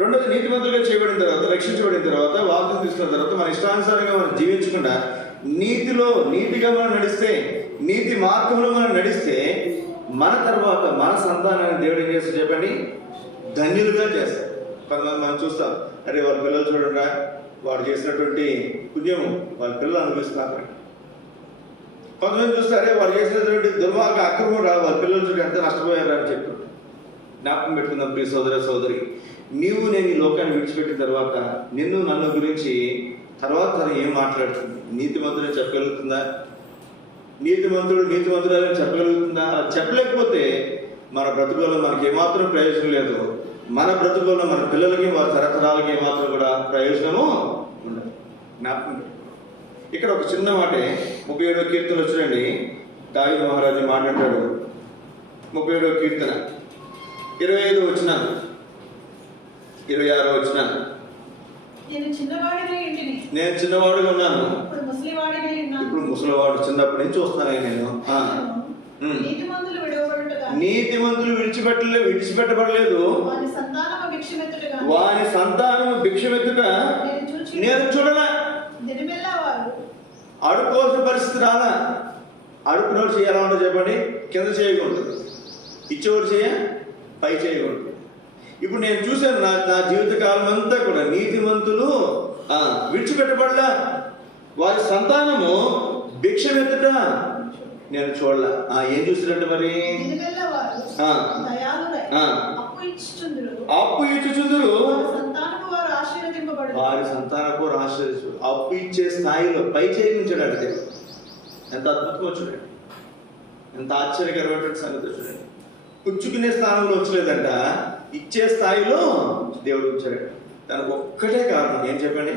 రెండోది, నీతిమంతులుగా చేయబడిన తర్వాత, రక్షించబడిన తర్వాత, వాగ్దానం తీసుకున్న తర్వాత మన ఇష్టానుసారంగా మనం జీవించకుండా నీతిగా మనం నడిస్తే, నీతి మార్గంలో మనం నడిస్తే మన తర్వాత మన సంతానాన్ని దేవుడు ఏం చేస్తాడు చెప్పండి? ధన్యులుగా చేస్తాడు. కొంతమంది మనం చూస్తాం, అరే వాళ్ళ పిల్లలు చూడండి, వాడు చేసినటువంటి పుణ్యము వాళ్ళ పిల్లలు అనుభవిస్తున్నారు. కొంతమంది చూస్తే, అరే వాడు చేసినటువంటి దుర్మార్గ అక్రమం రా వాళ్ళ పిల్లలు చూడండి ఎంత నష్టపోయారా అని చెప్తుంటారు. జ్ఞాపకం పెట్టుకుందాం ప్రియ సోదరి, నీవు నేను ఈ లోకాన్ని విడిచిపెట్టిన తర్వాత నన్ను గురించి తర్వాత ఏం మాట్లాడుతుంది? నీతిమంతుడు చెప్పగలుగుతుందా? నీతిమంతురాలని చెప్పగలుగుతుందా? అలా చెప్పలేకపోతే మన బ్రతుకుల్లో మనకి ఏమాత్రం ప్రయోజనం లేదు. మన బ్రతుకుల్లో మన పిల్లలకి, వారి తరతరాలకి ఏమాత్రం కూడా ప్రయోజనము ఉండదు. జ్ఞాపకం. ఇక్కడ ఒక చిన్న మాటే 37వ కీర్తనలో చూడండి, దావీదు మహారాజు మాట్లాడాడు. 37వ కీర్తన 25వ వచనం, 26వ వచనం. నేను చిన్నవాడుగా ఉన్నాను, ఇప్పుడు ముసలివాడు. చిన్నప్పటి నుంచి చూస్తున్నాను నేను. నీతిమంతులు విడిచిపెట్టబడలేదు, వాని సంతానము భిక్షమెత్తుట నేను చూడలా. అడుకోవాల్సిన పరిస్థితి రాదా? అడుకునోడు చేయాలంటే చెప్పండి, కింద చేయకూడదు. ఇచ్చేవాడు పై చేయకూడదు. ఇప్పుడు నేను చూశాను నా జీవితకాలం అంతా కూడా నీతిమంతులు విడిచిపెట్టబడలా, వారి సంతానము భిక్షమెత్తుట నేను చూడలా. ఏం చూసినట్టు మరి? అప్పు ఇచ్చుచుందురు, వారి సంతానపు ఆశీర్వదించు. అప్పు ఇచ్చే స్థాయిలో పై చేయించాడు అంటే ఎంత అద్భుతంగా చూడండి, ఎంత ఆశ్చర్యకరమైన సంగతి చూడండి. పుచ్చుకునే స్థానంలో వచ్చలేదంట, ఇచ్చే స్థాయిలో దేవుడు ఉంచాడు. దానికి ఒక్కటే కారణం ఏం చెప్పండి?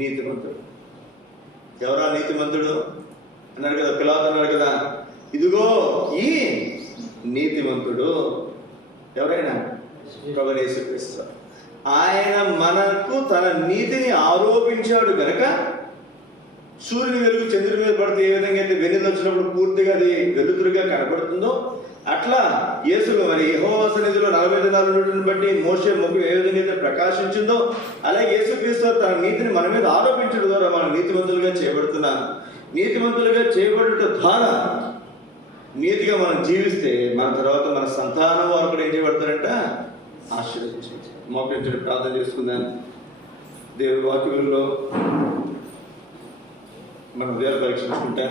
నీతిమంతుడు. ఎవరా నీతిమంతుడు అన్నాడు కదా, పిలాతు అన్నాడు కదా, ఇదిగో ఈ నీతిమంతుడు. ఎవరైనా? ప్రభువైన యేసుక్రీస్తు. ఆయన మనకు తన నీతిని ఆరోపించాడు గనక సూర్యుని వెలుగు చంద్రుని మీద పడితే ఏ విధంగా అయితే వెన్నెల వచ్చినప్పుడు పూర్తిగా అది వెలుతురుగా కనపడుతుందో, అట్లా యేసులో మరి యెహోవా సన్నిధిలో 40 దినాలు ఉండటం బట్టి మోషే ముఖం ఏ విధంగా అయితే ప్రకాశించిందో, అలాగే యేసుక్రీస్తు తన నీతిని మన మీద ఆరోపించడం ద్వారా మనం నీతిమంతులుగా చేయబడుతున్నాం. నీతిమంతులుగా చేయబడుట ద్వారా నీతిగా మనం జీవిస్తే మన తర్వాత మన సంతానం వారు కూడా ఏం చేయబడతారంట? ఆశీర్వదించండి. మోకరించి ప్రార్థన చేసుకుందాం. దేవుడి వాక్యంలో మనం వేరే పరీక్షించుకుంటా